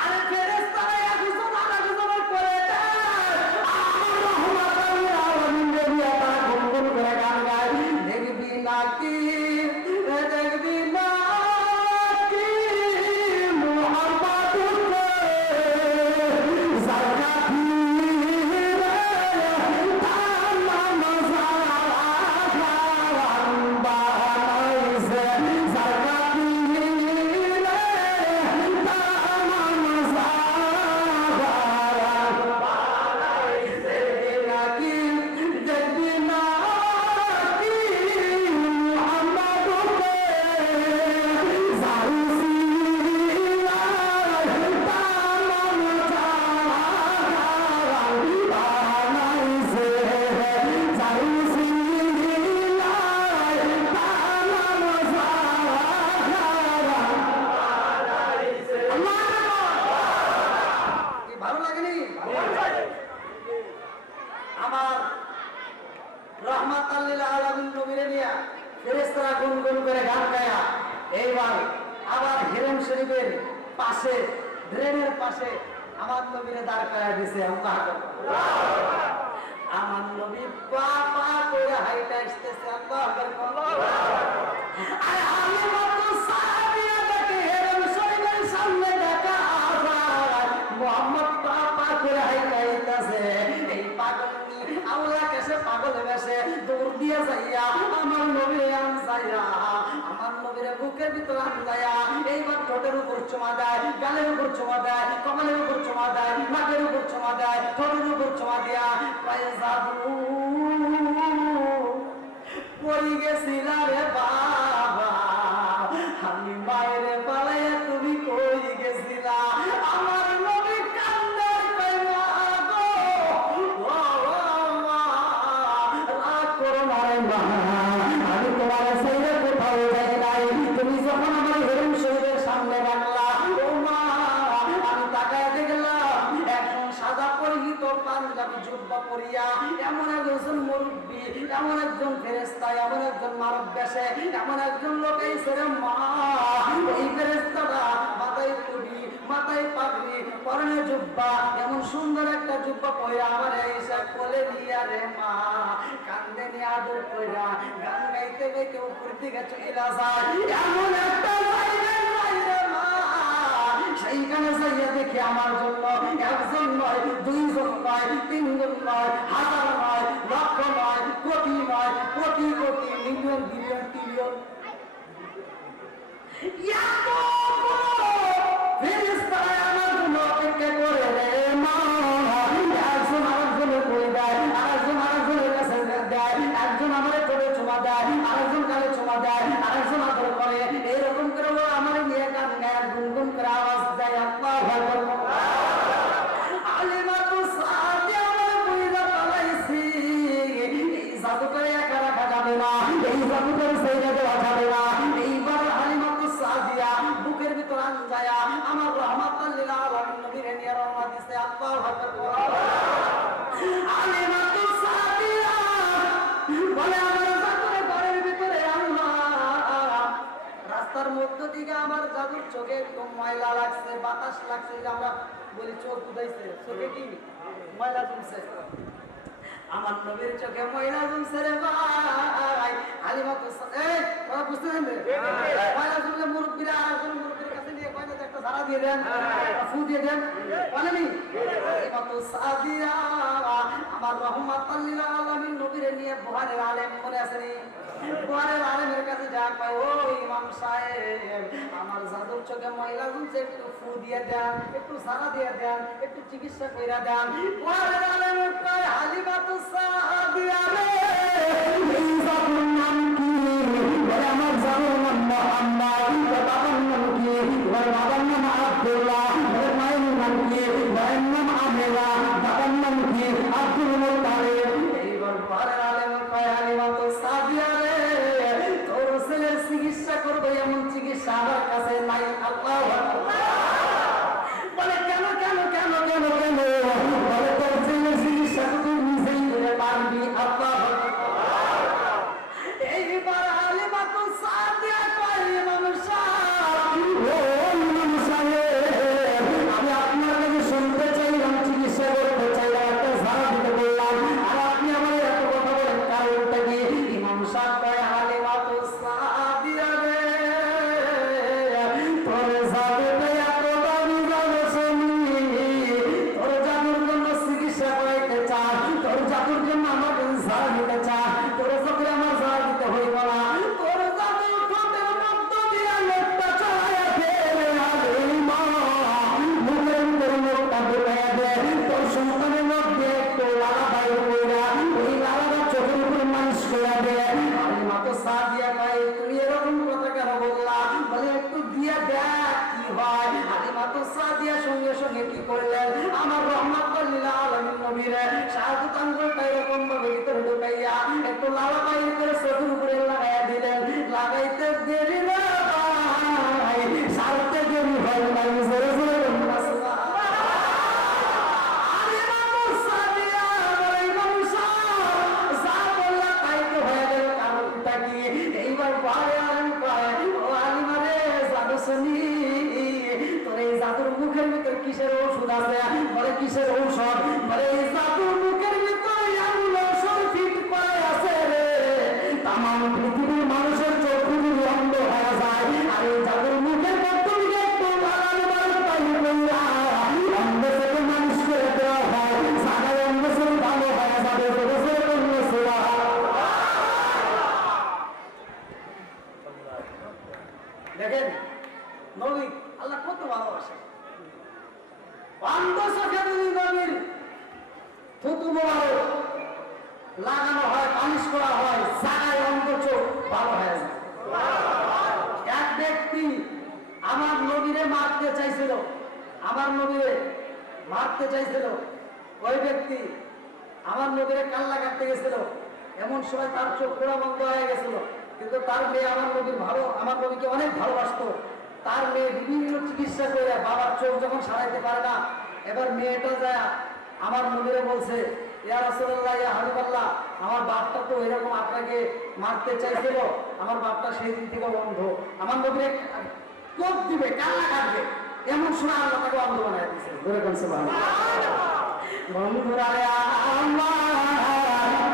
আরে ফেরেশতারা একজন আরেকজনের করে দেয়। আমার রহমতুল আলামিন নবী তারা গুনগুন করে গান গায়, দেখবি নাকি দেখবি নাকি মুহাম্মাদুকে জান্নাতি পাশে ড্রেনের পাশে আমার নবীরে দাঁড় করায় দিয়েছে। আল্লাহু আকবার। পাগল বেশে দৌড় দিয়ে যাইয়া আমার নবীরে আনসাইয়া আমার নবীরে বুকের ভিতর আনসাইয়া এইবার ঠোঁটের উপর চুমা দেয়, গালের উপর চুমা দেয়, কপালের উপর চুমা দেয়, নাকের উপর চুমা দেয়, ঠোঁটের উপর চুমা দেয়া কয়ে যাবো পড়ি গেছিলা রে বাবা, আমি মায়ের পালাইয়া তুমি কই গেছিলা। আমার নবী কান্দে কইরা গো ও মা রাগ করো না রে মা, আমি তোমার সাইরে কোথাও যাই নাই, তুমি যখন আমার হেরুম শরীরের সামনে রাখলা ও মা আমি তাকায় দেখলাম একজন সাদা পরিহিত পাঞ্জাবি জুব্বা পরিয়া এমন একজন মুরব্বী, এমন একজন ফেরেশতা, এমন একজন মানব বেশে, এমন একজন লোক এই ছেলে মা এই ফেরেশতাটা মাথায় টুপি, মাথায় পাগড়ি, পরনে জুব্বা, এমন সুন্দর একটা জুব্বা পরে আমার এইসব কোলে নিয়া রে মা কান্দে নিয়ে আদর কইরা গান গাইতে গাইতে উপর দিকে চলে যায়। এমন একটা জায়গায় যাই রে মা, সেইখানে যাইয়া দেখি আমার জন্য একজন নয়, দুইজন নয়, তিনজন নয়, হাজার নয়, লক্ষ নয়, কোটি নয়, crore crore, million, billion, trillion ফেরেশতারা আমার জন্য অপেক্ষা করে রে মা। একজন আরেকজনের বলে দেয়, আরেকজন আরেকজনের কাছে দেয়, একজন আমার ঠোঁটে চুমা দেয়, আরেকজন গালে চুমা দেয়, আরেকজন আদর করে, এইরকম করে ও আমার নিয়ে গান গায়, গুনগুন করে আওয়াজ দেয় আল্লাহু আকবার। আলিমাতু সাদিয়া আমার বুইরা পালাইছি, এই জাদু করে একা রাখা যাবে না, এই জাদু করে সেইটা দেওয়া যাবে না। এইবার আলিমাতু সাদিয়া বুকের ভিতর আনজায়া আমার রহমাতুল লিল আলামিন নবীর নিয়ে রওনা দিছে। আল্লাহু আকবার। আলিমাতু সাদিয়া বলে আমার জাদুর ঘরের ভিতরে আল্লাহ রাস্তার মধ্য থেকে আমার জাদুর চোখে একটু ময়লা লাগছে, বাতাস লাগছে, যে আমরা বলি চোখ উঠাইছে, চোখে কি ময়লা জমছে, আমার নবীর চোখে ময়লা জমছে রে ভাই। আলিমাতু এই ওরা বুঝতেছেন ময়লা জমলে মুরব্বীরা আরেকজন মুরব্বীর কাছে নিয়ে কয় না একটা ধারা দিয়ে দেন, ফু দিয়ে দেন, বলেনি আলিমাতু সাদিয়া আমার রহমাতুল লিল আলামিন নবীর নিয়ে বুখারীর আলেম মনে আসেনি, বুখারীর আলেমের কাছে যা কয় ও ইমাম সাহেব আমার জাদুর চোখে ময়লা জমছে, একটু ফু দিয়ে দেন, একটু সারা দিয়ে দেন, একটু চিকিৎসা কইরা দেন। বুখারীর আলেম কয় আলিমাতু সাদিয়া রে এই জাদুর নাম কি? বলে আমার জাদুর নাম মুহাম্মদ, বাবার নাম কি? বলে বাবার নাম আব্দুল্লাহ, বলে মায়ের নাম কি? মায়ের নাম আমেরা, বাবার নাম কি? Abdul Muttalib. এইবার বুখারীর আলেম কয় আলিমাতু সাদিয়া রে তোর ছেলের চিকিৎসা করবে এমন চিকিৎসা আমার কাছে নাই। আল্লাহু আকবার। বলে কেন কেন কেন কেন কেন? বলে তোর ছেলের চিকিৎসা তুই নিজেই করে পারবি। আল্লাহু আকবার। এইবার আলিমাতু সাদিয়া কয় ইমাম সাহেব, ও ইমাম সাহেব আমি আপনার কাছে শুনতে চাইলাম, চিকিৎসা করতে চাইলাম, একটা ঝাড়া দিতে বললাম, আর আপনি আমার এত কথা বলেন কারণটা কি? ইমাম সাহেব কয় আলিমাতু সাদিয়া রে তোর জাদুটা এত দামি জাদু শুনি, তোর জাদুর জন্য চিকিৎসা করাইতে চান, তোর জাদুর জন্য আমাকে ঝাড়া দিতে চান, তোর চোখে আমার ঝাড়া দিতে হইব না, তোর জাদু ঠোঁটের মধ্য দিয়ে লোকটা চলাইয়া ফেলে আলিমা মুখের ভিতরে লোকটা ঢুকাইয়া দে, তোর সন্তানের মধ্যে একটু লালা বাইর কইরা ওই লালাটা চোখের উপরে মালিশ কইরা দে। আলিমাতু সাদিয়া কয় তুমি এরকম কথা কেন বললা? বলে একটু দিয়া দেখ কি হয়। আলিমাতু সাদিয়া সঙ্গে সঙ্গে কি করলেন আমার রহমাতুল লিল আলামিন নবীর শাহাদাত আঙ্গুলটা এরকম ভাবে ভিতরে ঢুকাইয়া একটু লালা বাইর করে চোখের উপরে লাগাইয়া দিলেন। লাগাইতে দেরি না ভাই, সারতে দেরি হয় না, জোরে জোরে বলুন সুবহানাল্লাহ। আলিমাতু সাদিয়া বলে ইমাম সাহেব যা বললা তাই তো হয়ে গেল, কারণটা কি? এইবার পরে আলেম কয় ও আলিমা রে জাদু শুনি, তোর এই জাদুর মুখের ভিতর কিসের ঔষধ আছে? বলে কিসের ঔষধ? বলে এই জাদুর মুখের ভিতর এমন ঔষধ ফিট করা আছে রে, তামাম থুতু মোবারক লাগানো হয়, পালিশ করা হয়, জায়গায় অন্ধ চোখ ভালো হয়ে যায়। এক ব্যক্তি আমার নবীরে মারতে চাইছিল, আমার নবীরে মারতে চাইছিল। ওই ব্যক্তি আমার নবীরে কাল্লা কাটতে গেছিল, এমন সময় তার চোখ পুরো বন্ধ হয়ে গেছিল। কিন্তু তার মেয়ে আমার নবীকে অনেক ভালোবাসতো। তার মেয়ে বিভিন্ন চিকিৎসা করে বাবার চোখ যখন সারাইতে পারে না, এবার মেয়েটা যায় আমার নবীরে বলছে, ইয়া রাসূলুল্লাহ, ইয়া হাবিবাল্লাহ, আমার বাপটা তো এরকম আপনাকে মারতে চাইছিল, আমার বাপটা সেই দিন থেকে অন্ধ, আমার নবীরে কোপ দিবে, কান্না কাটবে, এমন সময় আল্লাহ তাকে অন্ধ বানায় দিয়েছে। ধরে কোন বন্ধুরা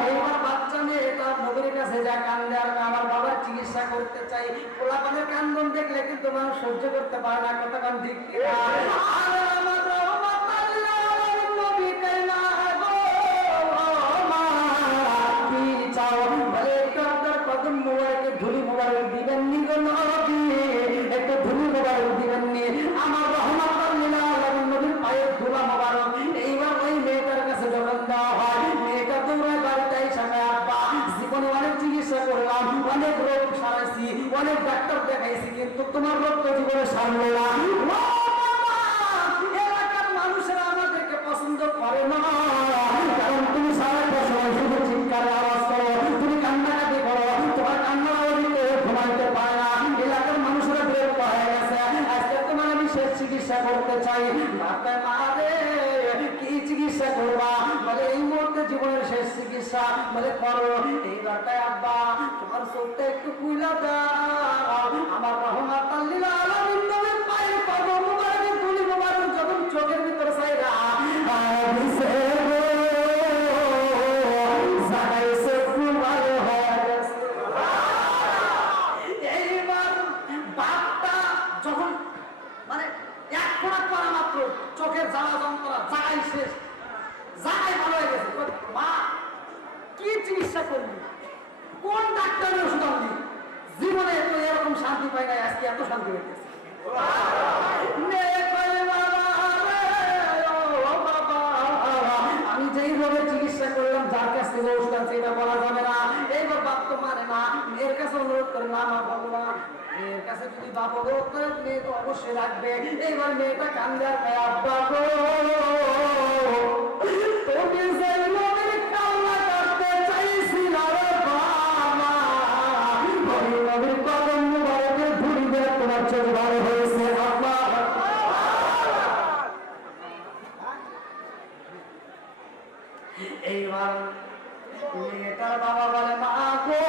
আমার বাচ্চা মেয়ে তার নবীর কাছে যা কান্দে, আর আমার বাবার চিকিৎসা করতে চাই। পোলাপানের কান্দন দেখলে কিন্তু মানুষ সহ্য করতে পারে না, কতক্ষণ ঠিক কদম মোবাইলকে ধুলি মোবাইল দিবেন নি, একটা ধুলি মোবাইল দিবেন নি আমার রহমত নবীর পায়ের ধুলা মোবারক। এইবার ওই মেয়েটার কাছে যখন দেওয়া হয়, মেয়েটা তোমরা বাড়িটাই সাজায়, আব্বা জীবনে অনেক চিকিৎসা করলাম, অনেক রোগ সারাইছি, অনেক ডাক্তার দেখাইছি, কিন্তু তোমার রোগ তো জীবনে সারলো না। এলাকার মানুষেরা আমাদেরকে পছন্দ করে না, কারণ তুমি সারাটা সময় শুধু চিৎকারে আওয়াজ করো, তুমি কান্নাকাটি করো, তোমার কান্না ঘুমাইতে পারে না। এলাকার মানুষেরা বিরক্ত হয়ে গেছে, আজকে তোমার আমি শেষ চিকিৎসা করতে চাই। কি চিকিৎসা করবা? বলে এই মুহূর্তে জীবনের শেষ চিকিৎসা, বলে করো। এই বার্তায় আব্বা তোমার চোখটা একটু খুইলা দাও, আমার রহমাতাল লিল আলামিন নবীর পায়ের কদম মুবারকের ধুলি মুবারক যখন চোখের ভিতর ছাইরা দিছে গো, জাগাইছে ফুলবারে হয়ে গেছে। এইবার বাপটা যখন মানে এক ফোঁটা করা মাত্র চোখের জ্বালা যন্ত্রণা জাগাই শেষ, জাগাই ভালো হয়ে গেছে। মা কি চিকিৎসা করবি, কোন ডাক্তারের ওষুধ আনলি, জীবনে তো এরকম শান্তি পাই না, আজকে এত শান্তি হইতেছে। আমি যেইভাবে চিকিৎসা করলাম, যার কাছ থেকে ওষুধ আছে এটা বলা যাবে না। এইবার বাপ তো মানে না, মেয়ের কাছে অনুরোধ করে না, মা বাবু না, মেয়ের কাছে যদি বাপ অনুরোধ করে মেয়ে তো অবশ্যই রাখবে। এইবার মেয়েটা কান্দে আর কয়, আব্বা গো তুমি সেই নবীর কান্না করতে চাইছিল রে বাবা, ওই নবীর কদম মুবারকের ধুলি দিয়ে তোমার চোখ ভালো হয়েছে আব্বা। এইবার মেয়েটার বাবা বলে, মা গো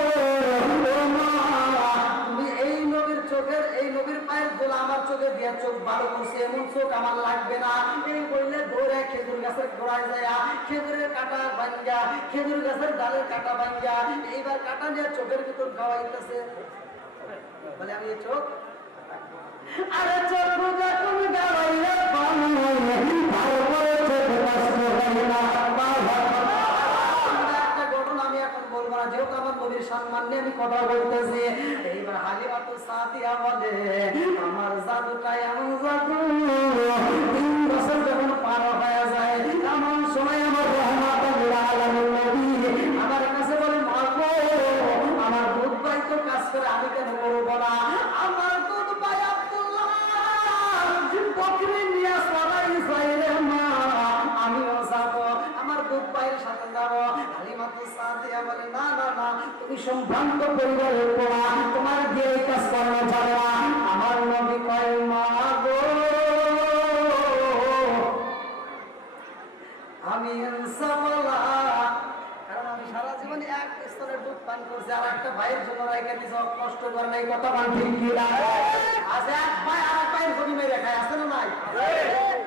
তুমি এই নবীর চোখের, এই নবীর পায়ের ধুলা আমার চোখে দিয়ে চোখ ভালো করছে, এমন চোখ আমার লাগবে না। এই বললে দৌড়ে খেজুর গাছের গোড়ায় যায়, খেজুরের কাটা ভাঙ্গা, খেজুর গাছের ডালের কাটা ভাঙ্গা, এইবার কাটা নিয়ে চোখের ভিতর খাওয়াইতেছে। বলে আমি এই চোখ, আরে চোখ যখন গাওয়াইলে যেহেতু আমার নবীর সম্মান নিয়ে আমি কথা বলতেছি। এইবার হালিমাতু সাদিয়া বলে, আমার জাদুটা এমন জাদু, 3 বছর যখন পার হয়ে যায়, এমন সময় আমার রহমাতুল লিল আলামিন নবী আমার কাছে বলে, মা গো আমার দুধ ভাই তো কাজ করে, আমি কেন করবো না? আমার দুধ ভাই আব্দুল্লাহ বকরি নিয়ে সরাই যাইরে মা, আমিও যাবো, আমার দুধ ভাইয়ের সাথে যাবো। হালিমাতু সাদিয়া বলে, না না না, তুমি সম্ভ্রান্ত পরিবারের পোড়া, তোমার দিয়ে এই কাজ করানো যাবে না। আমার নবী কয়, মা গো আমি ইনসাফাল্লাহ, কারণ আমি সারা জীবন এক স্তরের দুধ পান করছি, আর একটা ভাইয়ের জন্য রেখে দিয়েছি, কষ্ট করে নাই, কথা মান ঠিক কি না? আজ এক ভাই আর এক ভাইয়ের জমি মেরে খায়, আছে না নাই?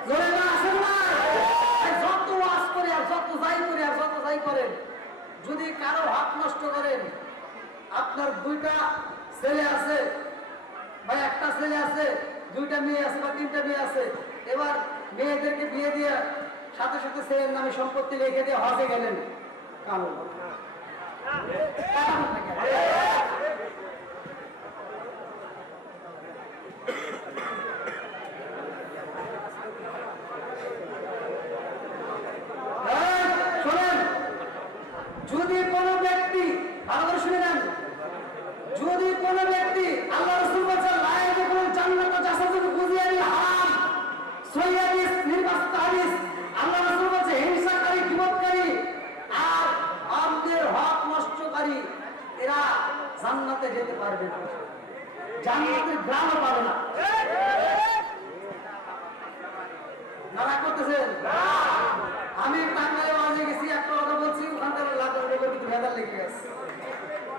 জোরে না, আছে না? যত ওয়াজ করে আর যত যাই করে আর যত যাই করেন, যদি কারো হক নষ্ট করেন, আপনার 2টা ছেলে আছে বা একটা ছেলে আছে, 2টা মেয়ে আছে বা 3টা মেয়ে আছে, এবার মেয়েদেরকে বিয়ে দিয়ে সাথে সাথে ছেলের নামে সম্পত্তি রেখে দিয়ে হজে গেলেন, কারণ জান্নাতে যেতে পারবে না, জান্নাতের গ্রামও পাবে না। নারা করতেছেন? আমি টাঙ্গাইলে ওয়াজে গেছি, একটা কথা বলছি, ওখান থেকে লাগার উপর কিন্তু ভেজাল লেগে গেছে।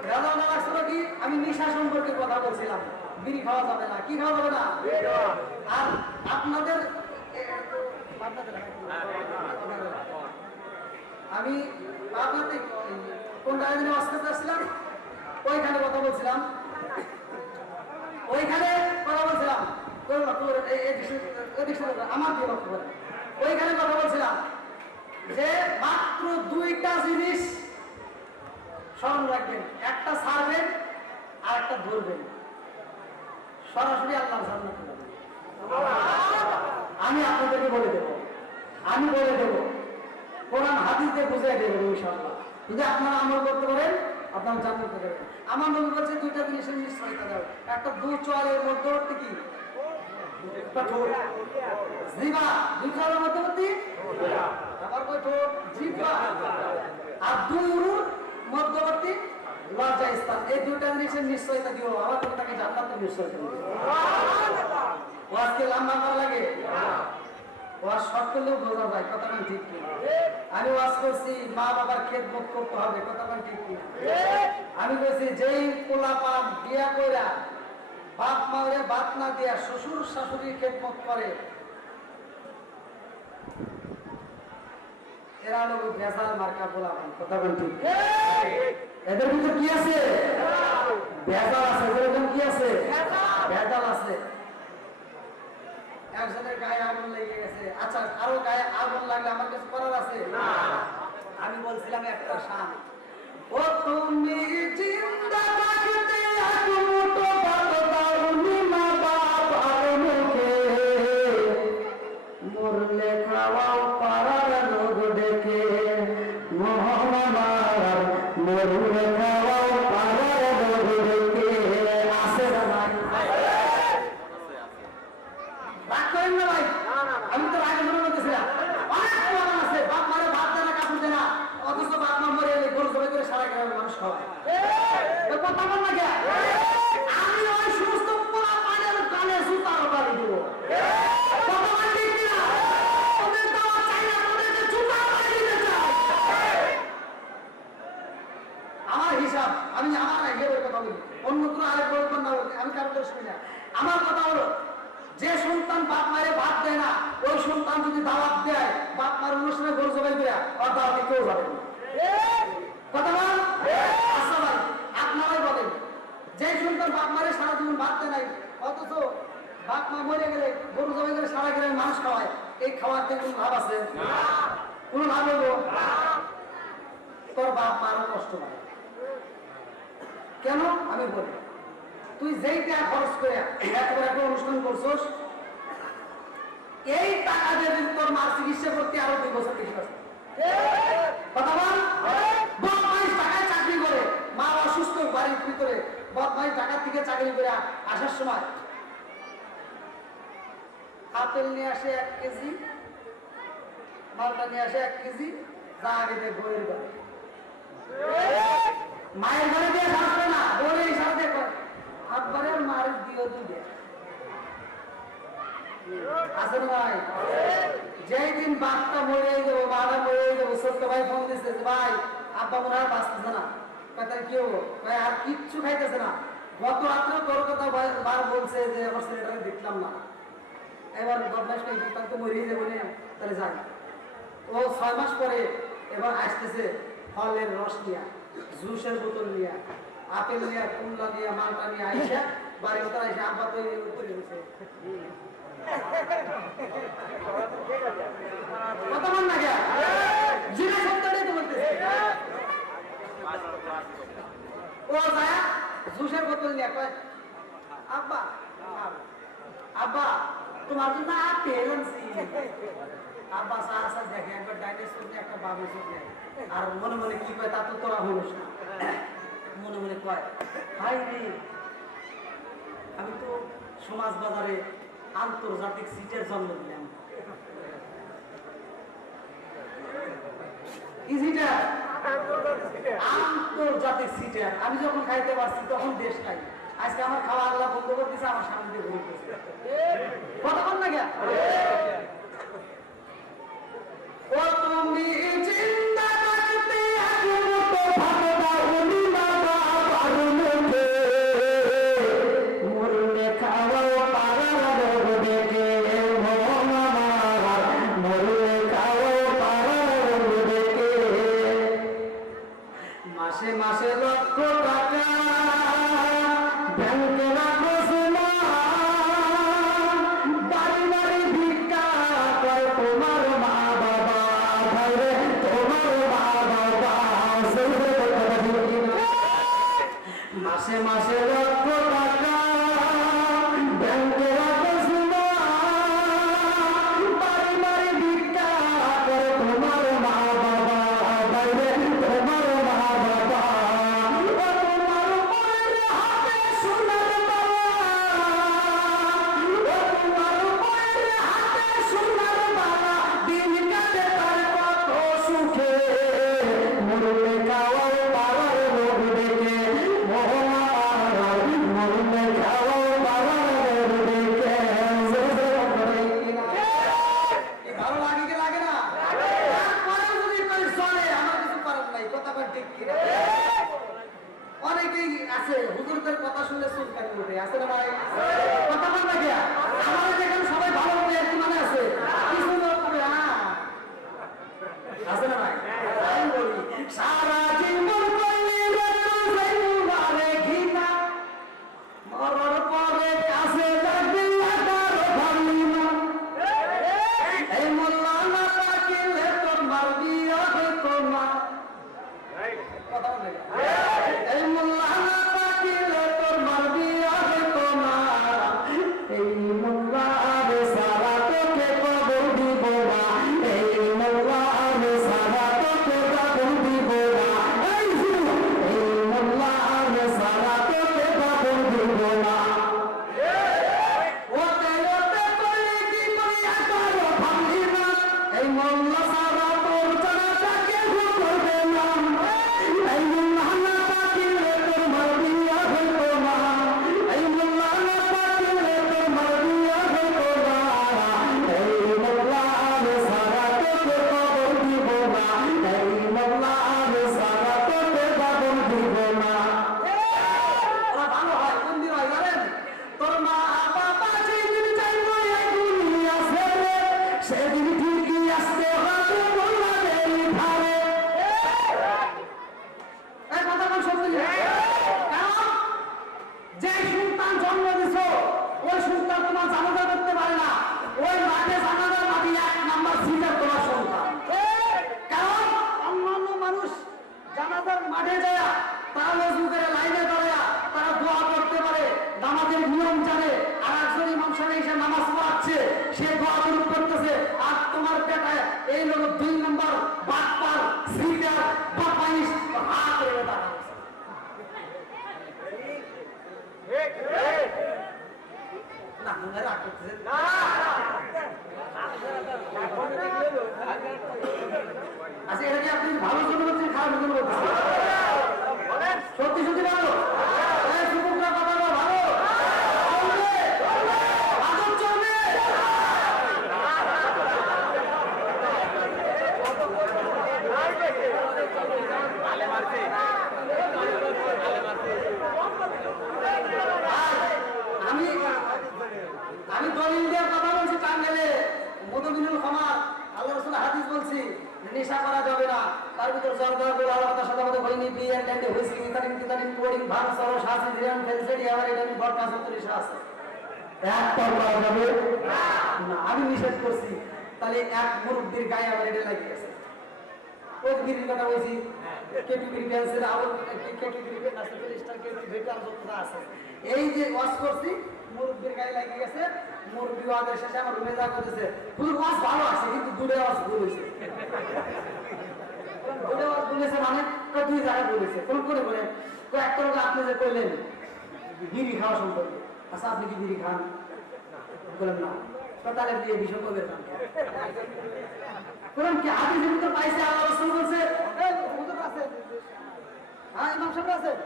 ভেজাল না লাগছিল কি, আমি নিশা সম্পর্কে কথা বলছিলাম। বিড়ি খাওয়া যাবে না, কি খাওয়া যাবে না? আর আপনাদের আমি আপনাদের কোন জায়গায় ওয়াজ করতে আসছিলাম, ওইখানে কথা বলছিলাম, ওইখানে কথা বলছিলাম, আমার দিয়ে লক্ষ্য করে ওইখানে কথা বলছিলাম যে মাত্র দুইটা জিনিস স্মরণ রাখবেন, একটা ছাড়বেন আর একটা ধরবেন, সরাসরি আল্লাহ জান্নাতে যাবেন। আমি আপনাদেরকে বলে দেব, আমি বলে দেব, কোরআন হাদিস দিয়ে বুঝিয়ে দেবেন ইনশাআল্লাহ। যদি আপনারা আমল করতে পারেন আপনারা জান্নাতে যাবেন। আমার নবী বলছে দুইটা জিনিসের নিশ্চয়তা দাও, একটা দু চোয়ালের মধ্যবর্তী কি জিহ্বা, দুই চোয়ালের মধ্যবর্তী আবার কই ঠোঁট জিহ্বা, আর দুই উরুর মধ্যবর্তী লজ্জা স্থান। এই দুইটা জিনিসের নিশ্চয়তা দিও, আমার তাকে জান্নাতের নিশ্চয়তা দিও। ওয়াজকে লম্বা করা লাগে, ওয়াজ শর্ট করলেও বোঝা যায়, কথা বলেন ঠিক কি? আমি ওয়াজ করছি মা বাবার খেদমত করতে হবে, কথা বলেন ঠিক কি? আমি বলছি যেই পোলাপান বিয়া কইরা বাপ মারে বাদ না দিয়া শ্বশুর শাশুড়ির খেদমত করে, এরা হলো ভেজাল মার্কা পোলাপান, কথা বলেন ঠিক? এদের ভিতরে কি আছে? ভেজাল আছে। যেরকম কি আছে? ভেজাল আছে। একজনের গায়ে আগুন লেগে গেছে, আচ্ছা কারো গায়ে আগুন লাগলে আমার কাছে করার আছে না। আমি বলছিলাম একটা শান, ও তুমি জিন্দা থাকতে এক মুঠো ভাত দাওনি মা বাপ আর মুখে, মরলে খাওয়াও পারার লোক ডেকে, মোহনার মরলে খাওয়াও পারার লোক ডেকে। আছে না ভাই? রাগ করেন না ভাই, আমি তো রাগ মনে করতেছিলাম। অনেক প্রমাণ আছে, বাপ মারে ভাত দেয় না, কাপড় দেয় না, অথচ বাপ মা মরে এলে গরু জবাই করে সারা গ্রামের মানুষ খাওয়ায়। কথা বল না কে? আমি ওই সমস্ত পোলা পানের গানে জুতার বাড়ি দেবো। কথা বল ঠিক কিনা? ওদের দেওয়া চাই না, ওদেরকে জুতার বাড়ি দিতে চাই। আমার হিসাব, আমি আমার হিসাবের কথা বলি, অন্য কোনো আরেক বলবেন না, আমি কারো দোষ করি না। আমার কথা হলো, যে সন্তান বাপ মারে ভাত দেয় না, ওই সন্তান যদি দাওয়াত দেয়, বাপ মার অনুষ্ঠানে গরু জবাই করে, আর দাওয়াতে কেউ যাবে না। কথা বল? আচ্ছা ভাই, আপনারাই বলেন, যে সন্তান বাপ মারে সারা জীবন ভাত দেয় নাই, অথচ বাপ মা মরে গেলে গরু জবাই করে সারা গ্রামের মানুষ খাওয়ায়, এই খাওয়ার থেকে কোনো লাভ আছে? কোনো লাভ হইব? তোর বাপ মারও কষ্ট হয়। কেন? আমি বলি, তুই যেই টাকা খরচ করে একবার একটা অনুষ্ঠান করছস, এই টাকা দিয়ে তোর মার চিকিৎসা করতে আরো 2 বছর বেশি আছে। কথা বল? বদমাইশ টাকায় চাকরি করে, মা অসুস্থ বাড়ির ভিতরে, বদমাইশ টাকা থেকে চাকরি করে আসার সময় আপেল নিয়ে আসে 1 কেজি, মালটা নিয়ে আসে 1 কেজি, যা আগে দেয় বইয়ের ঘরে, মায়ের ঘরে দিয়ে আসবে না, বইয়ের সাথে একবারে মারের দিও দুধে আসেন ভাই। যেই দিন বাপটা মরে যাবো, মারা মরে যাবো, ছোট্ট ভাই ফোন দিচ্ছে, ভাই আব্বা মনে হয় বাঁচতেছে না, তাই কি হবো ভাই, আর কিচ্ছু খাইতেছে না, গত রাত্রে তোর কথা বার বলছে যে আমার ছেলেটাকে দেখলাম না, এবার বদমাস খাই তার তো মরেই যাবো না, তাহলে যাই। ও 6 মাস পরে এবার আসতেছে ফলের রস নিয়ে, জুসের বোতল নিয়ে, আপেল নিয়ে, কুমলা নিয়ে, মালটা নিয়ে আইসা বাড়ির ভিতরে আইসা আব্বা তৈরি করে গেছে। কথা বল না কে? জিনা সত্যটাই তো বলতেছে। ও যায় জুসের বোতল নিয়ে কয়, আব্বা আব্বা তোমার জন্য আপেল আনছি। আব্বা সাহা দেখে একবার ডাইনোসর নিয়ে একটা বাবু নেয়, আর মনে মনে কি কয় তা তো তোরা হলিস না, মনে মনে কয় ভাই রে, আমি তো সমাজ বাজারে আন্তর্জাতিক সিটের জন্ম দিলাম। কি সিটার? আন্তর্জাতিক সিটার। আমি যখন খাইতে পারছি তখন দেশ খাই। আজকে আমার খাওয়া আল্লাহ বন্ধ করে দিচ্ছে, আমার সামনে দিয়ে ঘুরে গেছে। কতক্ষণ না গিয়া ও তুমি চিন্তা করতে তো ভালো বাউনি বাবা বারুমুখে মরলে খাওয়াও পারার রোগ দেখে মরলে খাওয়াও পারার রোগ দেখে মাসে মাসে লক্ষ টাকা ব্যাংকে রাখো সোনা বাড়ি বাড়ি ভিক্ষা করে তোমার মা বাবা ভাইরে তোমার মা বাবা মাসে মাসে লক্ষ টাকা ব্যাংকে রাখো সোনা বাড়ি বাড়ি ভিক্ষা করে তোমার মা বাবা ভাইরে তোমার মা বাবা তোমার মায়ের হাতে সোনার বাবা তোমার মায়ের হাতে সোনার বাবা দিন কাটে তার কত সুখে মরলে খাওয়াও পাওয়ার রোগ দেখে মরলে খাওয়াও পাওয়ার রোগ দেখে ভালো লাগে কি লাগে না? তারপরেও যদি কই চলে, আমার কিছু করার নাই। কথা কয় ঠিক কিনা? অনেকেই আছে হুজুরদের কথা শুনলে চুলকানি ওঠে, আছে না ভাই? কথা বল না গিয়া আমাদের যেখানে সবাই ভালো হবে একটু মানে আছে কিছু লোক হবে আছে না ভাই? আমি বলি সারা জীবন করলে মারে ঘৃণা মরার পরে কাছে লাগবে আবার ভাবলি না এই মোল্লা না তাকিলে তোর মারবি হয়তো না। কথা বলে এই মোল্লা না তাকিলে তোর মারবি হয়তো না এই মোল্লা আরে সারা তোকে কবর দিব না এই মোল্লা আরে সারা তোকে কবর দিব না এই মোল্লা আরে সারা তোকে কবর দিব না। ওতে ওতে করে কি করিয়া করো ভাবলি না এই মোল্লা সারা তোর জানাটাকে করবে না এই মোল্লা না তাকিলে তোর মারবি হয়তো না এই মোল্লা না তাকিলে তোর মারবি হয়তো না এই মোল্লা আরে সারা তোকে কবর দিব না এই মোল্লা আরে সারা তোকে কবর দিব না। ওরা ভালো হয় কোন দিন হয় জানেন? তোর মা বাবা যেদিন চাইবো এই দুনিয়া ছেড়ে সেদিন ঠিকই আসতে হবে মোল্লাদের ধারে। এই কথা কোন সত্যি? কারণ যে সন্তান জন্ম দিছো ওই সন্তান তোমার জানাজা করতে পারে না, ওই মাঠে জানাজার মাঠে 1 নাম্বার সিটার তোমার সন্তান। কারণ অন্যান্য মানুষ জানাজার মাঠে যায় তারা ওযু করে লাইনে দাঁড়ায় তারা দোয়া করতে পারে, নামাজের নিয়ম জানে, আর একজন ইমাম সাহেব এসে নামাজ পড়াচ্ছে সে দোয়া করতেছে, আর তোমার পেটায় এই লোক 2 নাম্বার বাটপার সিটার বাপাইশ হাত করে দাঁড়াচ্ছে। না মনে রাগ করতেছে না আচ্ছা এটা কি আপনি ভালো জন্য বলছেন খারাপ জন্য বলছেন? সত্যি সত্যি ভালো যুবকরা কথা বলো ভালো আদর চলবে। আমি দলিল দিয়ে কথা বলছি টাঙ্গাইলে মধুমিনুল খামার আল্লাহ রাসূল হাদিস বলছি নেশা করা যাবে না, তার ভিতর জর্দা গোলা কথা সাদা মতো হয়নি বিয়ার ড্যান্ডে হুইস্কি ইতালিন কিতালিন কোডিং ভাং সরো শাসি জিরান ফেলসেডি আবার এটা বড় কাজ নেশা আছে এক পর করা যাবে না, আমি নিষেধ করছি। তাহলে এক মুরব্বির গায়ে আবার এটা লাগিয়ে গেছে ওই বিড়ির কথা বলছি কেটিভির ব্যান্সের আবার কেটিভির ন্যাশনাল স্টার কেটিভির যতটা আছে এই যে ওয়াশ করছি মুরব্বির গায়ে লাগিয়ে গেছে। মুরব্বি ওয়াজের শেষে আমার রুমে যা করতেছে পুরো ওয়াজ ভালো আছে কিন্তু দুটো ওয়াজ ভুল হয়েছে। দুটো ওয়াজ ভুল হয়েছে মানে 2 জায়গায় ভুল হয়েছে। কোন করে বলেন একটা লোক আপনি যে করলেন বিড়ি খাওয়া সম্পর্কে, আচ্ছা আপনি কি বিড়ি খান? বলেন না, তাহলে দিয়ে বিষয় করবেন না। কোরআন কি হাদিসের ভিতর পাইছে আল্লাহ রাসূল বলছে হুজুর আছে বুঝতেছেন?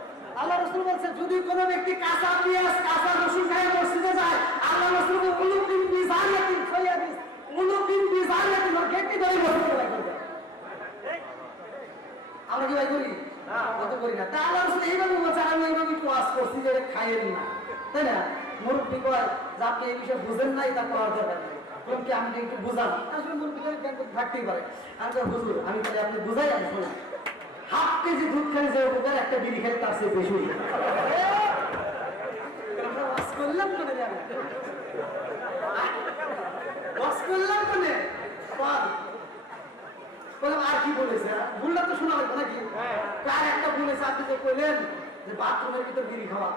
আল্লাহ রাসূল বলছে যদি কোনো ব্যক্তি কাঁচা পেঁয়াজ কাঁচা রসুন খায় মসজিদে যায়, আল্লাহ রাসূল উলুকিন বিজারিয়াতিন সহিয়াদিস উলুকিন বিজারিয়াতিন ওর খেতে ধরে মসজিদে লাগবে। আমরা কি ভাই করি? না, কত করি না। তা আল্লাহ রাসূল এইভাবে বলছে, আমি এইভাবে একটু ওয়াজ করছি যে খাইয়েন না, তাই না? মুরব্বি কয় যে আপনি এই বিষয়ে বুঝেন নাই, তা করার দরকার নেই। কি আমি একটু বুঝান, আসলে মুরব্বিদের জ্ঞান তো থাকতেই পারে। আমি তো হুজুর, আমি তাহলে আপনি বুঝাই আমি শোনা। হাফ কেজি দুধ খেলে যে উপকার একটা বিড়ি খেলে তার চেয়ে বেশি। ওয়াজ করলাম কোনে যাবে, ওয়াজ করলাম কোনে বললাম আর কি বলেছে, ভুলটা তো শোনা লাগবে নাকি? কার একটা বলেছে আপনি যে কইলেন যে বাথরুমের ভিতর বিড়ি খাওয়া,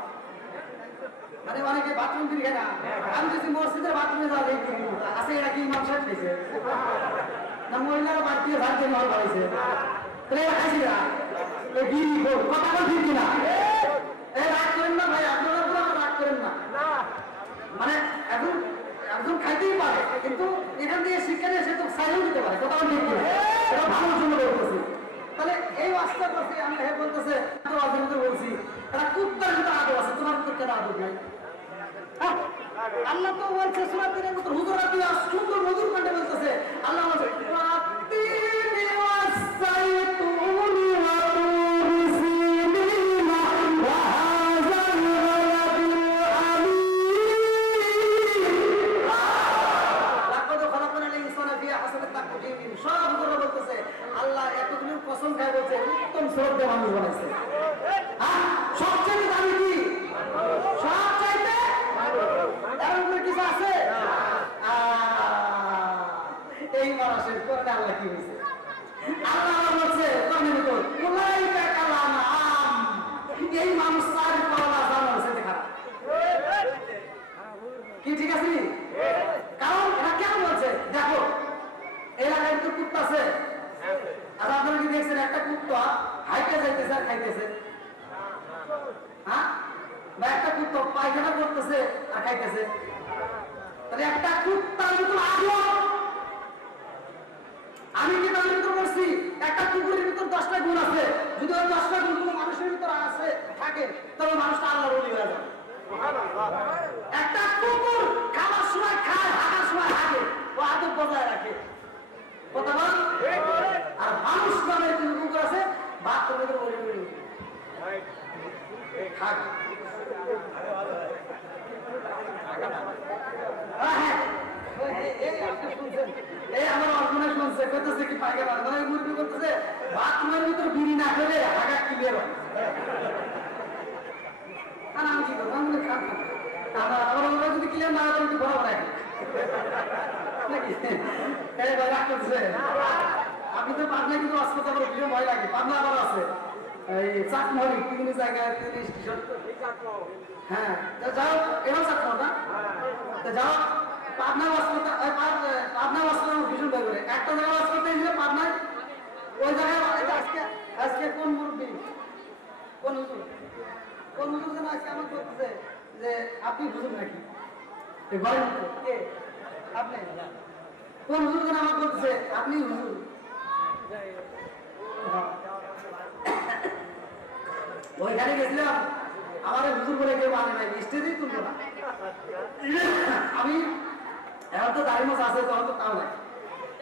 মানে অনেকে বাথরুম বিড়ি খায় না। আমি যদি মসজিদের বাথরুমে যাওয়া এই বিড়ি আছে, এটা কি ইমাম সাহেব খাইছে না মহিলারা বাদ দিয়ে ভাত দিয়ে মহল বাড়াইছে? তাহলে এরা খাইছি না বিড়ি কথা বল ঠিক কিনা? রাগ করেন না ভাই, আপনারা তো রাগ করেন না। মানে এখন একজন খাইতেই পারে, কিন্তু এখান থেকে শিক্ষা নিয়ে সে তো সাইলেও দিতে পারে, কথা বল ঠিক কিনা? এটা ভালোর জন্য বলতেছি। তাহলে এই ওয়াজটা করছে, আমি হে বলতেছে ওয়াজের মধ্যে বলছি এটা কুত্তার মতো আদব আছে, তোমার ভিতর কেন আদব নাই? আল্লাহ তো বলছে সূরা তিনের মতো হুজুরাত দিয়ে সুন্দর মধুর কণ্ঠে বলতেছে, আল্লাহ বলছে ওয়াতিনি ওয়াসাইতুনি ওয়া তুরসিলিনা ওয়া হাযাল ওয়ালাদিল আমিন লাকাদ খালাকনাল ইনসানা ফি আহসানি তাকওয়িম। সব হুজুরা বলতেছে আল্লাহ এতগুলো কসম খায় বলছে উত্তম শ্রদ্ধা মানুষ বানাইছে। সবচেয়ে দামি কি? সবচাইতে এমন করে কিছু আছে? এই মানুষের করতে আল্লাহ কি হয়েছে? আল্লাহ বলছে এই মানুষ চার পাওয়া জানার সাথে খারাপ কি? ঠিক আছে, কারণ এরা কেন বলছে? দেখো এলাকায় তো কুত্তা আছে, আর আপনারা কি দেখছেন একটা কুত্তা হাইটে যাইতেছে আর খাইতেছে? হ্যাঁ, বা একটা কুত্তা পায়খানা করতেছে আর খাইতেছে? তাহলে একটা কুত্তার ভিতর আগুন, আমি কি তাদের ভিতর বলছি একটা কুকুরের ভিতর 10টা গুণ আছে, যদি ওই 10টা গুণ কোনো মানুষের ভিতর আছে থাকে তবে মানুষটা আল্লাহর ওলি হয়ে যাবে। একটা কুকুর খাওয়ার সময় খায়, হাঁটার সময় হাঁটে, ও আদব বজায় রাখে, কথা বল। আর মানুষ নামের কিছু কুকুর আছে বাথরুমের ভিতর ওলি ওলি খায়। আমার অর্জনে শুনছে করতেছে কি পায়খানা মানে মুরগি করতেছে বাথরুমের ভিতর বিড়ি না খেলে হাগা ক্লিয়ার হয়। আর আমি কি করবো? আমি খাব না, আমার যদি ক্লিয়ার না হয় একটু বরাবর রাখি নাকি? রাগ করতেছে। আপনি তো পাবনা কিন্তু আসতে পারো, ভীষণ ভয় লাগে। পাবনা আবার আছে এই চাকমহলি বিভিন্ন জায়গায় হ্যাঁ, যাও এবার চাকমহল না যাও পাবনা হাসপাতাল, পাবনা হাসপাতাল ভীষণ ভয় করে। একটা জায়গায় হাসপাতাল ছিল পাবনায়, ওই জায়গায় আজকে আজকে কোন মুরব্বী কোন হুজুর যেন আজকে আমার বলতেছে যে আপনি হুজুর নাকি ঘরে কে আপনি? কোন হুজুর যেন আমার বলতেছে আপনি হুজুর? ওইখানে গেছিলাম, আমার হুজুর বলে কেউ মানে নাই, স্টেজেই তুলবো না। আমি এখন তো দাড়ি মাছ আছে, তখন তো তাও নাই।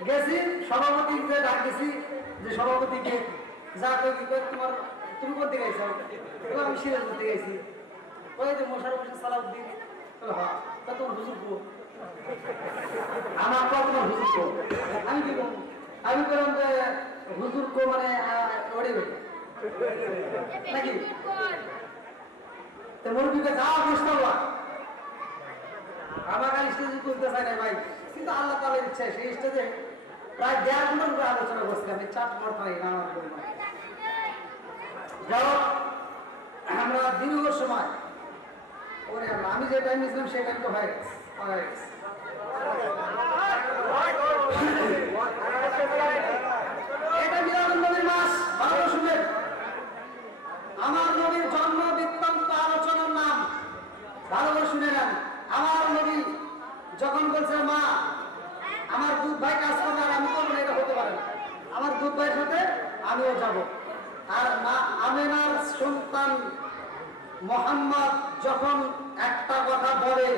গেছি সভাপতি ডাক গেছি যে সভাপতিকে যা কই তোমার তুমি করতে গেছো? আমি সিরাজ করতে গেছি। ওই যে মোশারফ হোসেন সালাউদ্দিন, হ্যাঁ তোমার হুজুর গো, আমার তোমার হুজুর গো। আমি কি বলবো? আমি বললাম যে হুজুর গো মানে ওরে নাকি মুরগিকে যাওয়া বুঝতে পারলাম। আমার কাছে স্টেজে তুলতে চাই না ভাই, কিন্তু আল্লাহ তাআলার ইচ্ছা সেই স্টেজে প্রায় 1.5 ঘন্টার উপরে আলোচনা করছিলাম। এই চাট মর পাই না আমার জন্য যাও আমরা দীর্ঘ সময় ওরে আমি যে টাইম নিয়েছিলাম সেই টাইম তো হয়ে গেছে। এটা মিলাদুন নবীর মাস, ভালো শুনবেন। আমার নবীর জন্ম বৃত্তান্ত আলোচনার নাম ভালো করে শুনে নেন। আমার নবী যখন বলছে মা আমার দুধ ভাই কাজ করবে আর আমি করবো না, এটা হতে পারে না, আমার দুধ ভাইয়ের সাথে আমিও যাবো। আর মা আমেনার সন্তান মোহাম্মদ যখন একটা কথা বলে,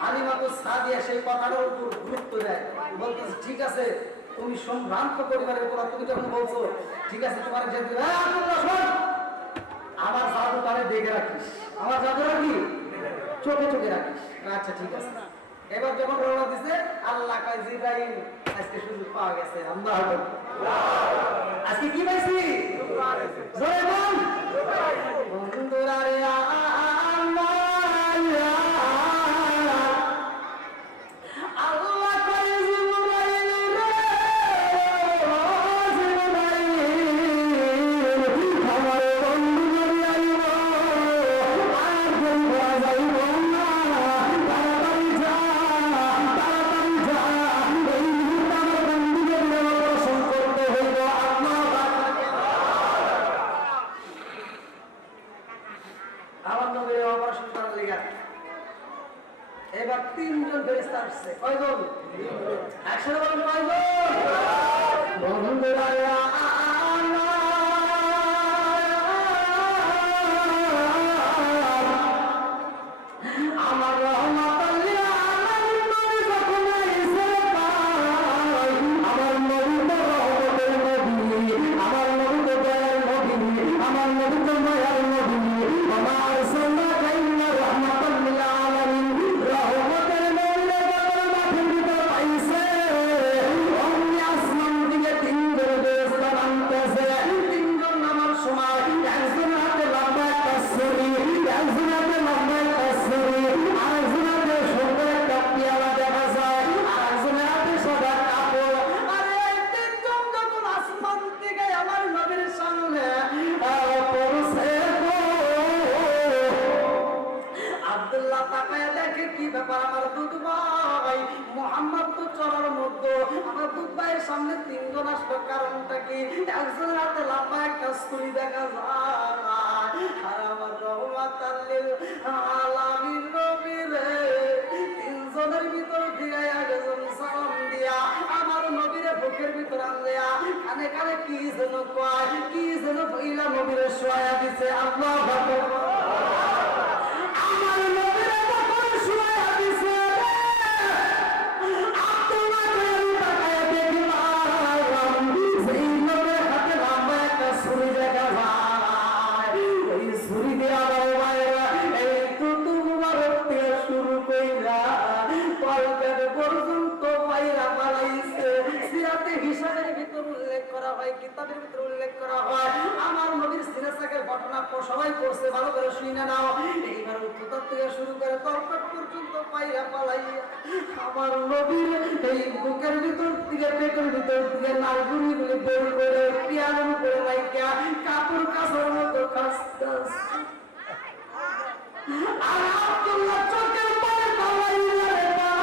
হালিমাতুস সাদিয়া সেই কথাটার উপর গুরুত্ব দেয়, বলতেছে ঠিক আছে তুমি সম্ভ্রান্ত পরিবারের পর তুমি যখন বলছো ঠিক আছে তোমার যেতে আমার জাদুটারে দেখে রাখিস, আমার জাদুটা কি চোখে চোখে রাখিস। আচ্ছা ঠিক আছে। এবার যখন রওনা দিছে আল্লাহ কয় জিবরাইল আজকে সুযোগ পাওয়া গেছে। আল্লাহ আজকে কি পাইছি জোরে বল বন্ধুরা রে আল্লাহ আল্লাহ কয় জিবরাইল রে জিবরাইল আমার বন্ধু যদি আইব আর বন্ধু যাইব না তাড়াতাড়ি যা এই মুহূর্তে আমার বন্ধুদের দর্শন করতে হইব। আমার নবীর অপারেশন করার লেগে এবার 3 জন ফেরেশতা আসছে। কয়জন? একসাথে বলেন কয়জন? বন্ধুরা আমার রহমতুল লিল আলামিন নবী যখন আইছে পাই, আমার নবী তো রহমতের নবী, আমার নবী তো দয়ার নবী, আমার নবী তো মায়ার নবী, আমার সাল্লাল্লাহু আলাইহি রহমতুল লিল আলামিন রহমতের নবী যখন মাটির ভিতর পাইছে, অমনি আসমান থেকে 3 জন ফেরেশতা নামতেছে। 3 জন নামার সময় একজন হাতে লম্বা একটা ছুরি, একজন হাতে লম্বা একটা ছুরি, আরেকজন হাতে সুন্দর একটা পেয়ালা দেখা যায়, আরেকজনের হাতে সাদা কাপড়। আরে এই 3 জন যখন আসমান থেকে আমার নবীর সামনে পড়ছে গো, আব্দুল্লাহ তাকায় দেখে কি ব্যাপার, আমার দুধ ভাই মোহাম্মদ তো চলার মধ্যে, আমার দুধ ভাইয়ের সামনে 3 জন আসলো, কারণটা কি? একজনের হাতে লম্বা একটা ছুরি দেখা যায়, আর আমার রহমাতুল লিল আলামিন নবী রে 3 জনের ভিতর দিয়ে একজন সালাম দিয়া আমার নবীরে বুকের ভিতর আনলিয়া কানে কানে কি যেন কয়, কি যেন বইলা নবীরে শোয়া দিছে। আল্লাহু আকবার। আমার নবীরে যখন শোয়া দিছে আব্দুল্লাহ আমি তাকায় দেখলাম সেই নবীর হাতে লম্বা একটা ছুরি দেখা যায়, ওই ছুরি দিয়ে আমার ভাইরা এই তুতু মুবারক থেকে শুরু কইরা কলবের পর্যন্ত পাইরা পালাইছে। সিরাতে হিসাবের ভিতর উল্লেখ করা হয়, কিতাবের ভিতর উল্লেখ করা হয়, আমার নবীর সিরাতের ঘটনা সবাই পড়ছে, ভালো করে শুনে নাও। এইবার উচ্চতা থেকে শুরু করে তলপেট পর্যন্ত পাইরা পালাইয়া আমার নবীর এই বুকের ভিতর থেকে পেটের ভিতর থেকে নালগুলি গুলি বের করে পিয়ানোর উপরে রাইখা কাপড় কাচের মতো কাচতাছে। আর আব্দুল্লাহ চোখের পরে পালাইয়া রে ভাই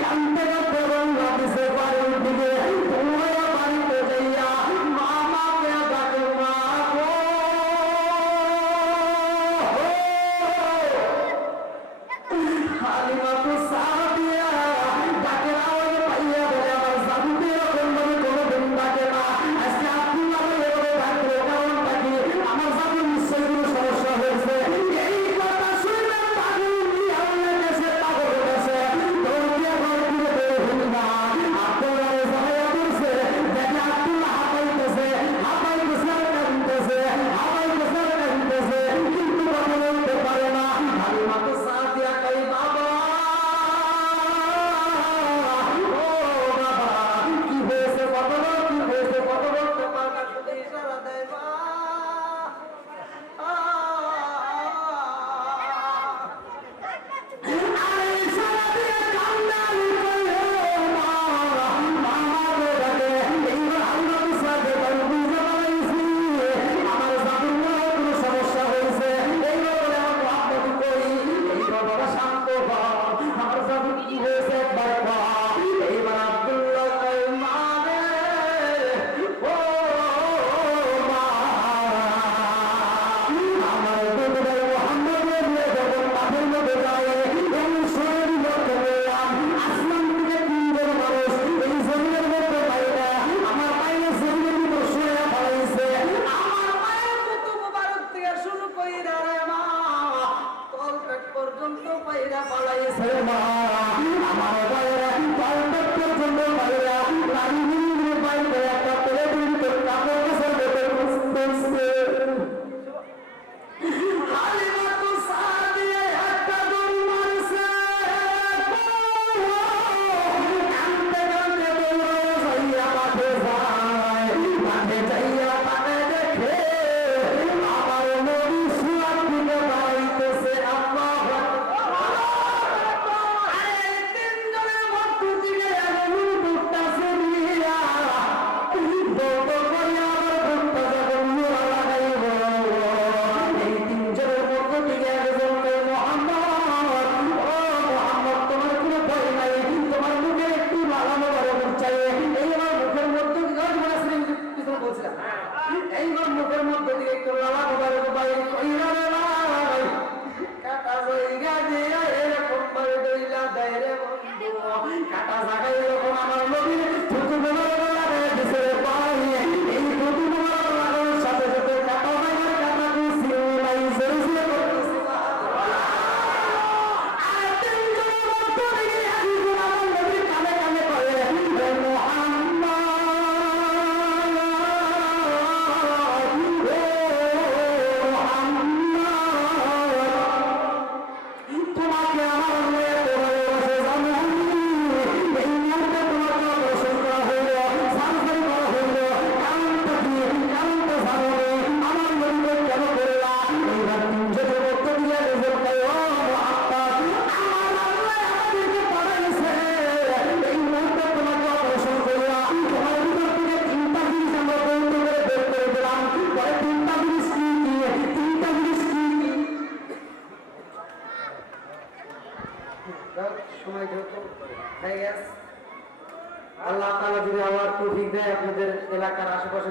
কান্দে গরম লাগছে বাড়ির দিকে দৌড়াইয়া বাড়িতে যাইয়া মামাকে ডাকে, মা গো হালিমাতুস সাদিয়া ডাকের আওয়াজ পাইয়া বলে আমার জাদুতে এরকম ভাবে কোনোদিন ডাকে না,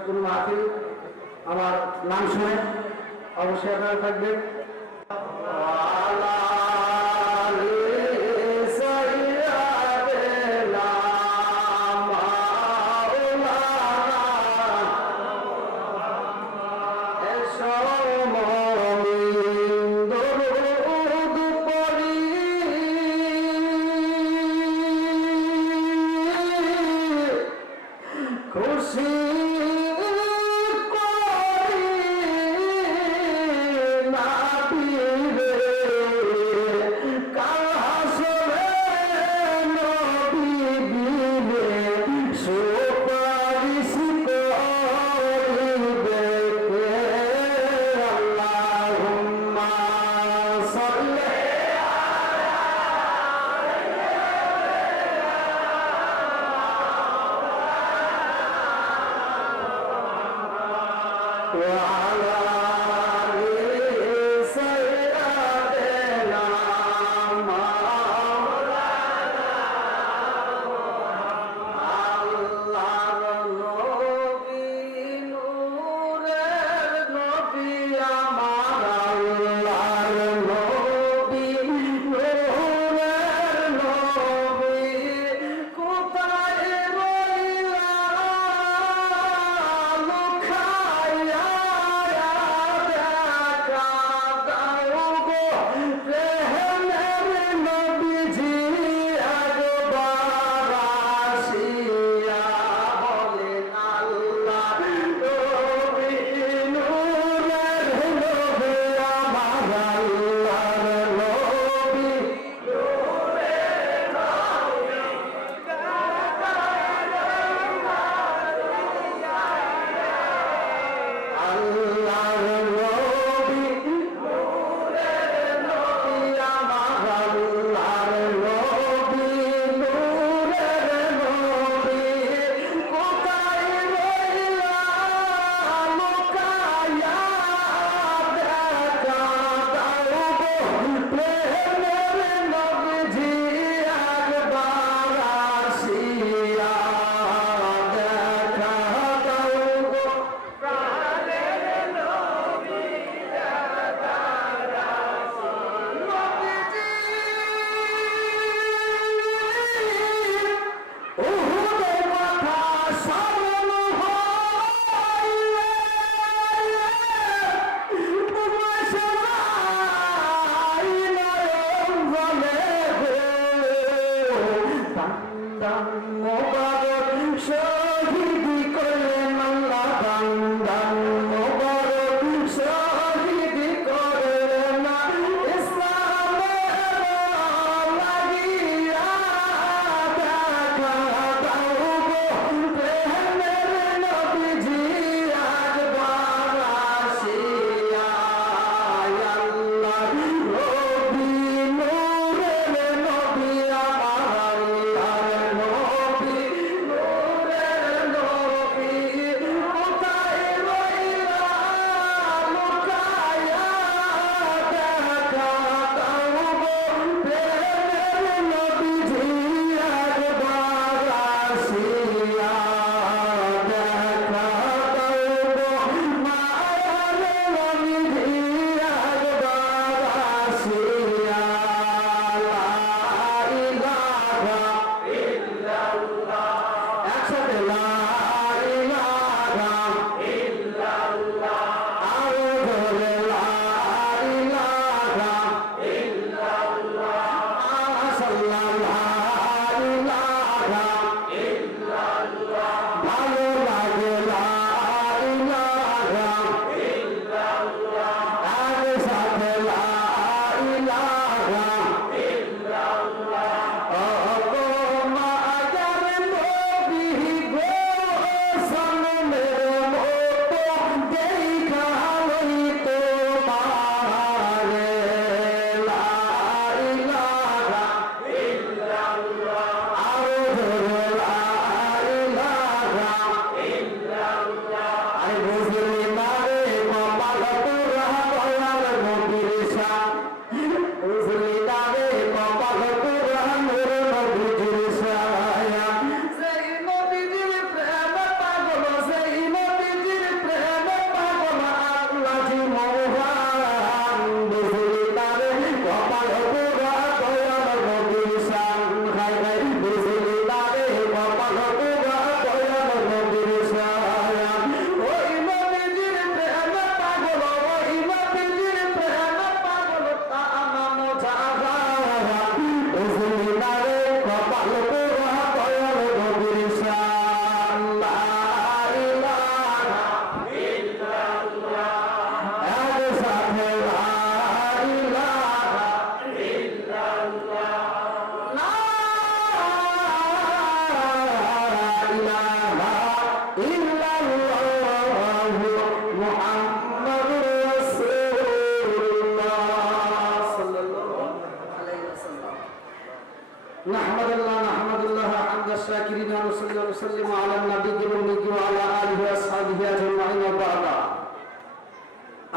কোনো মাহফিল আমার নাম শুনে অবশ্যই আপনারা থাকবেন।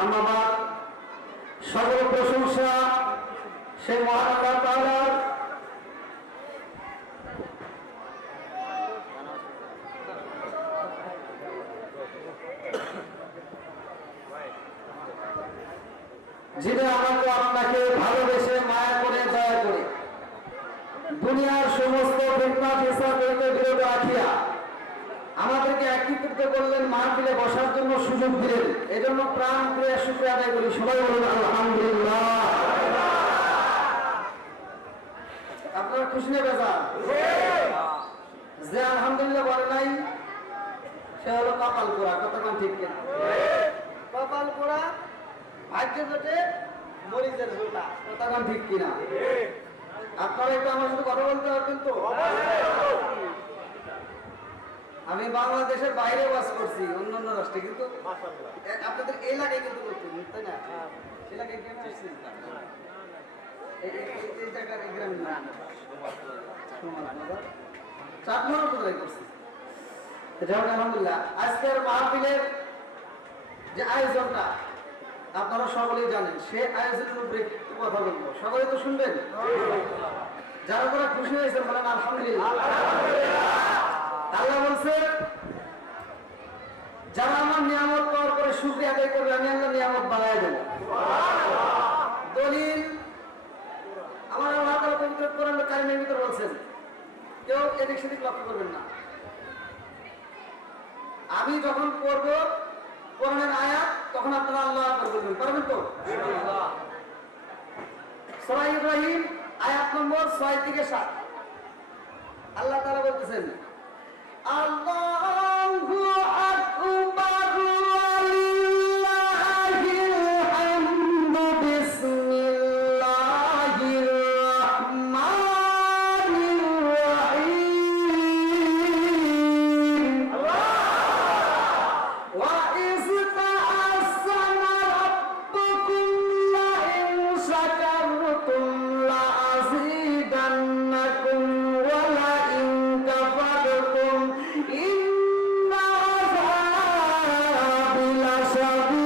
আমার সকল প্রশংসা সেই মহান আল্লাহ তাআলার। যিনি আমাকে আপনাকে ভালোবেসে মায়া করে দয়া করে দুনিয়ার সমস্ত ফিতনা ফিসাদ হইতে বিরত রাখিয়া আমাদেরকে একত্রিত করলেন, মাহফিলে বসার জন্য সুযোগ দিলেন। এজন্য প্রাণ ক্রিয়া শুকরিয়া আদায় করি। সবাই বলুন আলহামদুলিল্লাহ। আপনারা খুশি না বেজার? যে আলহামদুলিল্লাহ বলে নাই সে হলো কপাল পোড়া। কতক্ষণ ঠিক কিনা? কপাল পোড়া, ভাগ্য জোটে, মরিচের ঝোটা। কতক্ষণ ঠিক কিনা? আপনারা একটু আমার সাথে কথা বলতে পারবেন তো? আমি বাংলাদেশের বাইরে বাস করছি, অন্যান্য রাষ্ট্রে, কিন্তু আপনাদের এলাকায় কিন্তু করছি, তাই না? এলাকায় কেন আসছি? এই জায়গার গ্রামের নাম চাটমোহর কোথায় করছি। যেমন আলহামদুলিল্লাহ আজকের মাহফিলের যে আয়োজনটা আপনারা সকলেই জানেন, সে আয়োজনের উপরে একটু কথা বলবো। সকলে তো শুনবেন? যারা তারা খুশি হয়েছেন বলেন আলহামদুলিল্লাহ। আল্লাহ বলছে, যারা আমার নিয়ামত পাওয়ার পরে শুকরিয়া আদায় করবে আমি আল্লাহ নিয়ামত বাড়ায় দেব। দলিল আমার আল্লাহ তাআলা পবিত্র কোরআন কারিমের ভিতর বলছেন, কেউ এদিক সেদিক লক্ষ্য করবেন না। আমি যখন পড়ব কোরআনের আয়াত তখন আপনারা আল্লাহু আকবার বলবেন, পারবেন তো? সূরা ইব্রাহিম আয়াত নম্বর 6 থেকে 7 আল্লাহ তাআলা বলতেছেন, আল্লাহু আকবার ওয়ালিল্লাহিল হামদু বিসমিল্লাহির রাহমানির রাহিম। ওয়া ইয তাআসানা রাব্বুকুম লা ইন শাকারতুম লা আযীদান্নাকুম ওয়া লা ইন কাফারতুম ইন্না আযাবি লাশাদীদ।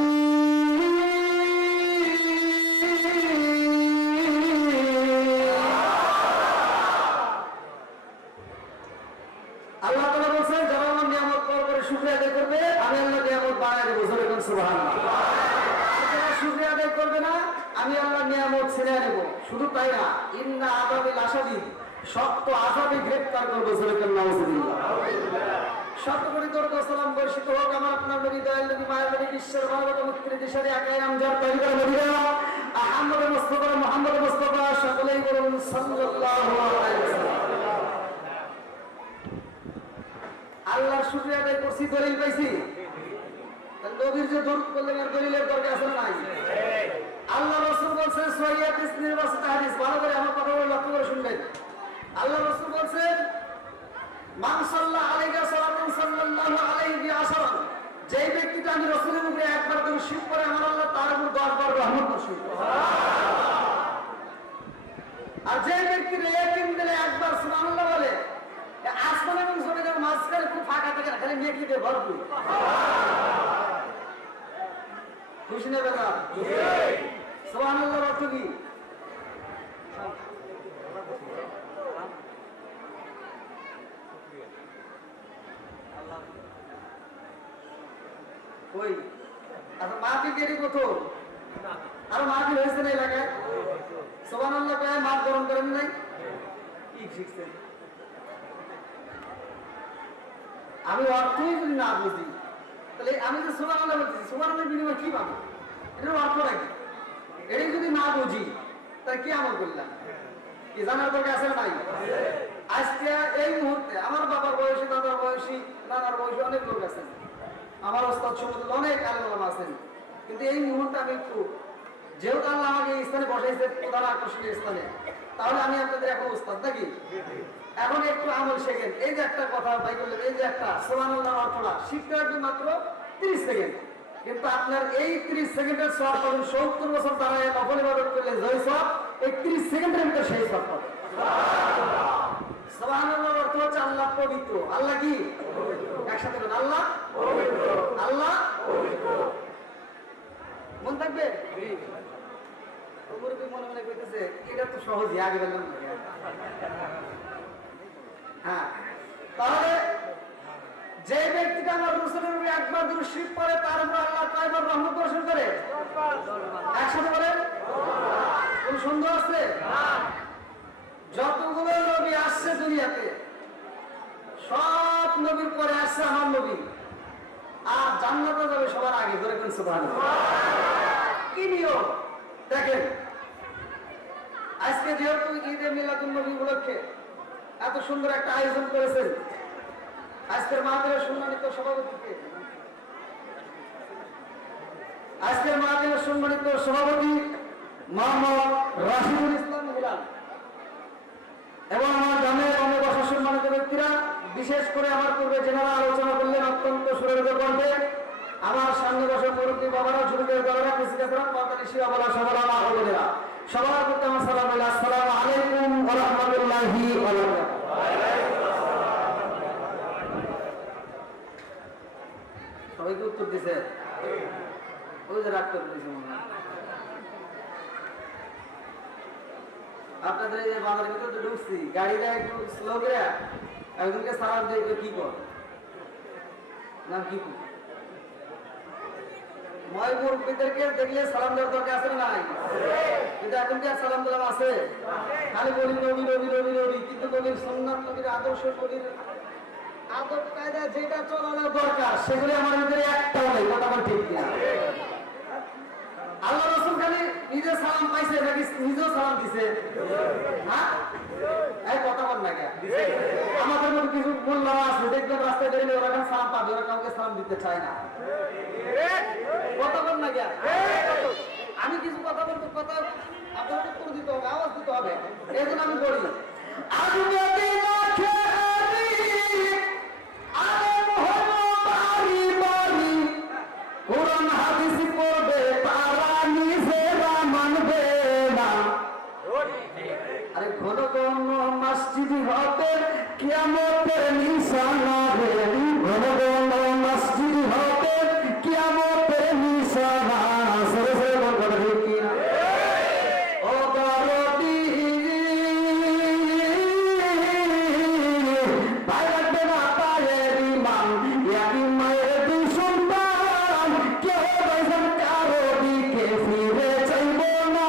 আল্লাহ তাআলা বলেন, যারা আমার নিয়ামত পাওয়ার পরে শুকরিয়া আদায় করবে আমি আল্লাহ নিয়ামত বাড়ায় দেব। জোরে বলুন সুবহানাল্লাহ। যারা শুকরিয়া আদায় করবে না আমি আল্লাহ নিয়ামত ছিনিয়ে নেব। শুধু তাই না, ইন্না আযাবি লাশাদীদ, শক্ত আযাবে গ্রেফতার করব। জোরে বলুন নাউযুবিল্লাহ। শত কোটি দরুদ ও সালাম বর্ষিত হোক আমার আপনার নবী দয়াল নবী মায়ের নবী বিশ্বের মানবতা মুক্তির দিশারি আকাই আমজাদ তাইয়্যিবা মদিনা আহমদ মুস্তাফা মুহাম্মদ মুস্তাফা। সকলেই বলুন সাল্লাল্লাহু আলাইহি ওয়াসাল্লাম। আল্লাহর শুকরিয়া আদায় করছি, দলিল পাইছি। নবীর যে দরুদ করলেন আর দলিলের দরকার আছে না নাই? আল্লাহ রাসূল বলেছেন, সহিহ নির্বাচিত হাদিস, ভালো করে আমার কথাগুলো লক্ষ্য করে শুনবেন। আল্লাহ রাসূল বলেছেন, মান সাল্লা আলাইহি সাল্লাতু সাল্লাল্লাহু আলাইহি আশারান, যেই ব্যক্তিটা আমি রাসূলের উপরে একবার দরুদ শরীফ পড়ে আমার আল্লাহ তার উপর 10 বার রহমত বর্ষণ করে। আর যে ব্যক্তি ইয়াকিন দিলে একবার সুবহানাল্লাহ বলে, আসমান এবং জমিনের মাঝখানে খুব ফাঁকা থাকে, খালি নেকি দিয়ে ভরপুর। খুশি না বেটা? সুবহানাল্লাহ অর্থ কি? কই আচ্ছা মাহফিল কেটে প্রথম আর মাহফিল হয়েছে না এলাকায়? সুবহানাল্লাহ কয় মাঠ গরম করেন নাই? কি শিখছেন? আমি অর্থই যদি না বুঝি তাহলে আমি যে সুবহানাল্লাহ বলছি, সুবহানাল্লাহর বিনিময়ে কি পাবো? এটার অর্থটা কি? এটাই যদি না বুঝি তাহলে কি আমল করলাম? কি জানার দরকার আছে না নাই? আজকে এই মুহূর্তে আমার বাবার বয়সী, দাদার বয়সী, নানার বয়সী অনেক লোক আছেন, আমার ওস্তাদ সমাজে অনেক আলেম ওলামা আছেন, কিন্তু এই মুহূর্তে আমি একটু, যেহেতু আল্লাহ আমাকে এই স্থানে বসাইছে প্রধান আকর্ষণীয় স্থানে, তাহলে আমি আপনাদের এখন ওস্তাদ নাকি? এখন একটু আমল শেখেন। এই যে একটা কথা ভাই বললেন, এই যে একটা সুবহানাল্লাহ অর্থটা শিখতে হবে মাত্র 30 সেকেন্ড, কিন্তু আপনার এই 30 সেকেন্ডের সওয়াব পাবেন 70 বছর দাঁড়ায় নফল ইবাদত করলে যে সওয়াব, এই 30 সেকেন্ডের ভিতরে সেই সওয়াব পাবেন। সুবহানাল্লাহর অর্থ হচ্ছে আল্লাহ পবিত্র। আল্লাহ কি? একসাথে বলেন, আল্লাহ পবিত্র। আল্লাহ পবিত্র। মনে মনে কইতেছে এটা তো সহজই আগে বললাম না। হ্যাঁ, তাহলে যে ব্যক্তিটা আমার রাসূলের উপরে একবার দুরূদ শরীফ পড়ে তার উপর আল্লাহ কয়বার রহমত বর্ষণ করে? একসাথে বলেন। কোন সন্দেহ আছে? যতগুলো নবী আসছে দুনিয়াতে সব নবীর পরে আসছে আমার নবী, আর জান্নাতে যাবে সবার আগে। ধরে কোন সুবহানাল্লাহ। কি নিয়ম দেখেন, আজকে যেহেতু ঈদে মিলাদুন নবী উপলক্ষে এত সুন্দর একটা আয়োজন করেছেন, আজকের মাহফিলের সম্মানিত সভাপতিকে, আজকের মাহফিলের সম্মানিত সভাপতি মোহাম্মদ রাশিদুল ইসলাম হিলাল এবং আমার গ্রামের অনেক সম্মানিত ব্যক্তিরা, বিশেষ করে আমার পূর্বে যেনারা আলোচনা করলেন অত্যন্ত সুরেন্দ্র কণ্ঠে, আমার সামনে বসে মুরব্বী বাবারা, যুবকের দলেরা, কৃষিকাজরা, পাতানি শিবাবলা সবলা মা ও বোনেরা, সবার প্রতি আমার সালাম। আসসালামু আলাইকুম ওয়া রাহমাতুল্লাহি ওয়া বারাকাতুহু। সবাইকে উত্তর দিছে? ওই যে রাগ করে দিয়েছে মনে হয়। আপনাদের এই বাজারের ভিতরে তো ঢুকছি, গাড়িটা একটু স্লো করে একজনকে সালাম দিয়ে কি কর নাম কি মই মুরব্বীদেরকে দেখলে সালাম দেওয়ার দরকার আছে না নাই? কিন্তু এখন কি আর সালাম দিলাম আছে? খালি বলি নবী নবী নবী নবী, কিন্তু নবীর সুন্নাত, নবীর আদর্শ, নবীর আদব কায়দা যেটা চলানো দরকার সেগুলি আমার ভিতরে একটাও নেই। কথা বল ঠিক কিনা? আল্লাহ রাসূল খালি নিজে সালাম পাইছে নাকি নিজেও সালাম দিছে? হ্যাঁ, এই কথা বল না কেন? আমাদের মধ্যে কিছু মোল্লা আছে, দেখবেন রাস্তায় বেরিয়ে ওরা কেন সালাম পাবে, ওরা কাউকে সালাম দিতে চায় না। কথা বল না কেন? আমি কিছু কথা বলবো, কথা আপনাকে উত্তর দিতে হবে, আওয়াজ দিতে হবে, এই জন্য আমি বলি কোরআন হাদিস পড়বে তারা নিজেরা মানবে না। আরে ঘন ঘন মসজিদ হবে কিয়ামতের নিশানা রে, ঘন ঘন মসজিদ হবে কিয়ামতের নিশানা। সরে সরে বল কথা ঠিক কি না? ও দরদি ভাই রাখবে না পায়ের ইমান, ইয়াকি মায়ের দুই সন্তান, কেউ ভাইজান কারো দিকে ফিরে চাইব না।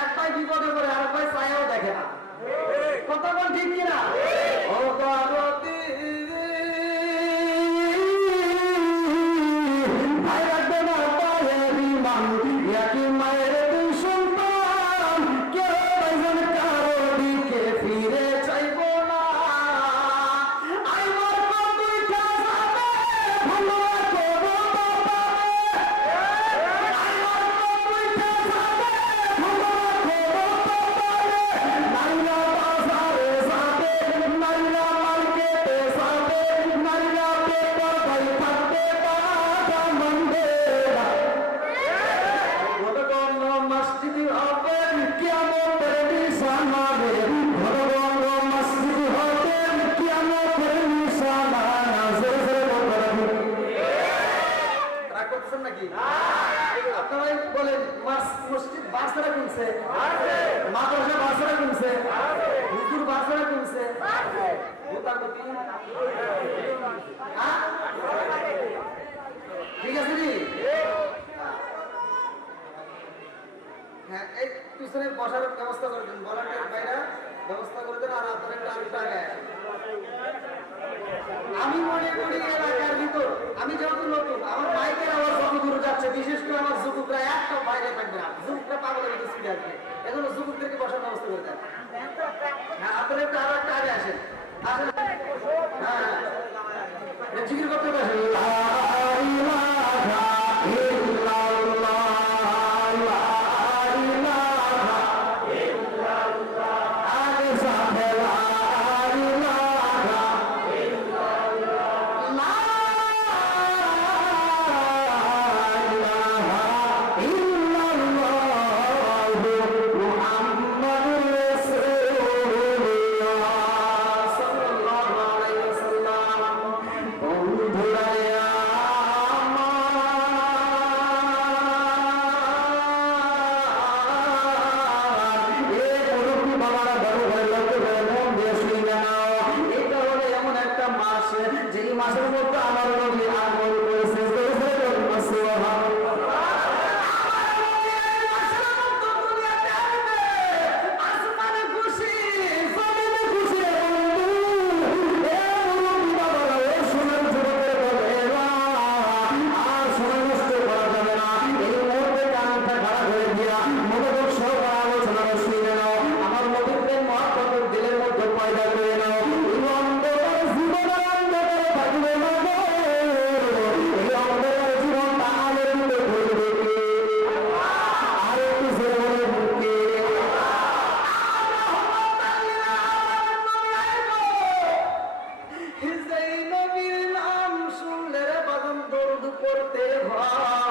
এক ভাই বিপদে পড়ে আর ভাই ছায়াও দেখে না। কথা বল ঠিক কিনা? ও দরদি ভাই রাখবে না পায়ের ইমান, ইয়াকি মায়ের দুই সন্তান, কেউ ভাইজান কারো দিকে ফিরে চাইব না। আইবার পর দুইটা যাবে, ভালো করব বাবা রে। আইবার পর দুইটা যাবে, ভালো করব বাবা রে। নাইলা বাজারে যাবে, নাইলা মার্কেটে যাবে, নাইলা পেপার ভাই থাকবে, বাবা মানবে না। ঘন ঘন মসজিদ হবে কিয়ামতের নিশানা রে, ঘন ঘন মসজিদ হবে কিয়ামতের নিশানা। জোরে জোরে বল কথা ঠিক। রাগ করতেছেন নাকি? আপনারাই বলেন, মসজিদ বাসরা কিনছে, মাদ্রাসা বাসরা কিনছে, হুজুর বাসরা কিনছে, ভূতার গতি ঠিক আছে নি? হ্যাঁ, এই পিছনে বসার ব্যবস্থা করে দেন, ভলান্টিয়ার ভাইরা ব্যবস্থা করে দেন। আর আপনারা একটু আরেকটু আগে আসেন। আমি মনে করি এলাকার ভিতর, আমি যেহেতু নতুন, আমার মাইকের আওয়াজ যত দূরে যাচ্ছে, বিশেষ করে আমার যুবকরা একটা বাইরে থাকবে না, যুবকরা পাগলের মতো স্পিড আসবে, এজন্য যুবকদেরকে বসার ব্যবস্থা করে দেন। হ্যাঁ, আপনারা একটু আরো একটা আগে আসেন, আসেন। হ্যাঁ, জিকির করতে বসেন। লা ইলাহা ইল্লাল্লাহ, লা ইলাহা ইল্লাল্লাহ, আগে সাথে লা ইলাহা ইল্লাল্লাহ, লা ইলাহা ইল্লাল্লাহ, মুহাম্মাদুর রাসূলুল্লাহ সাল্লাল্লাহু আলাইহি ওয়াসাল্লাম। বন্ধুরা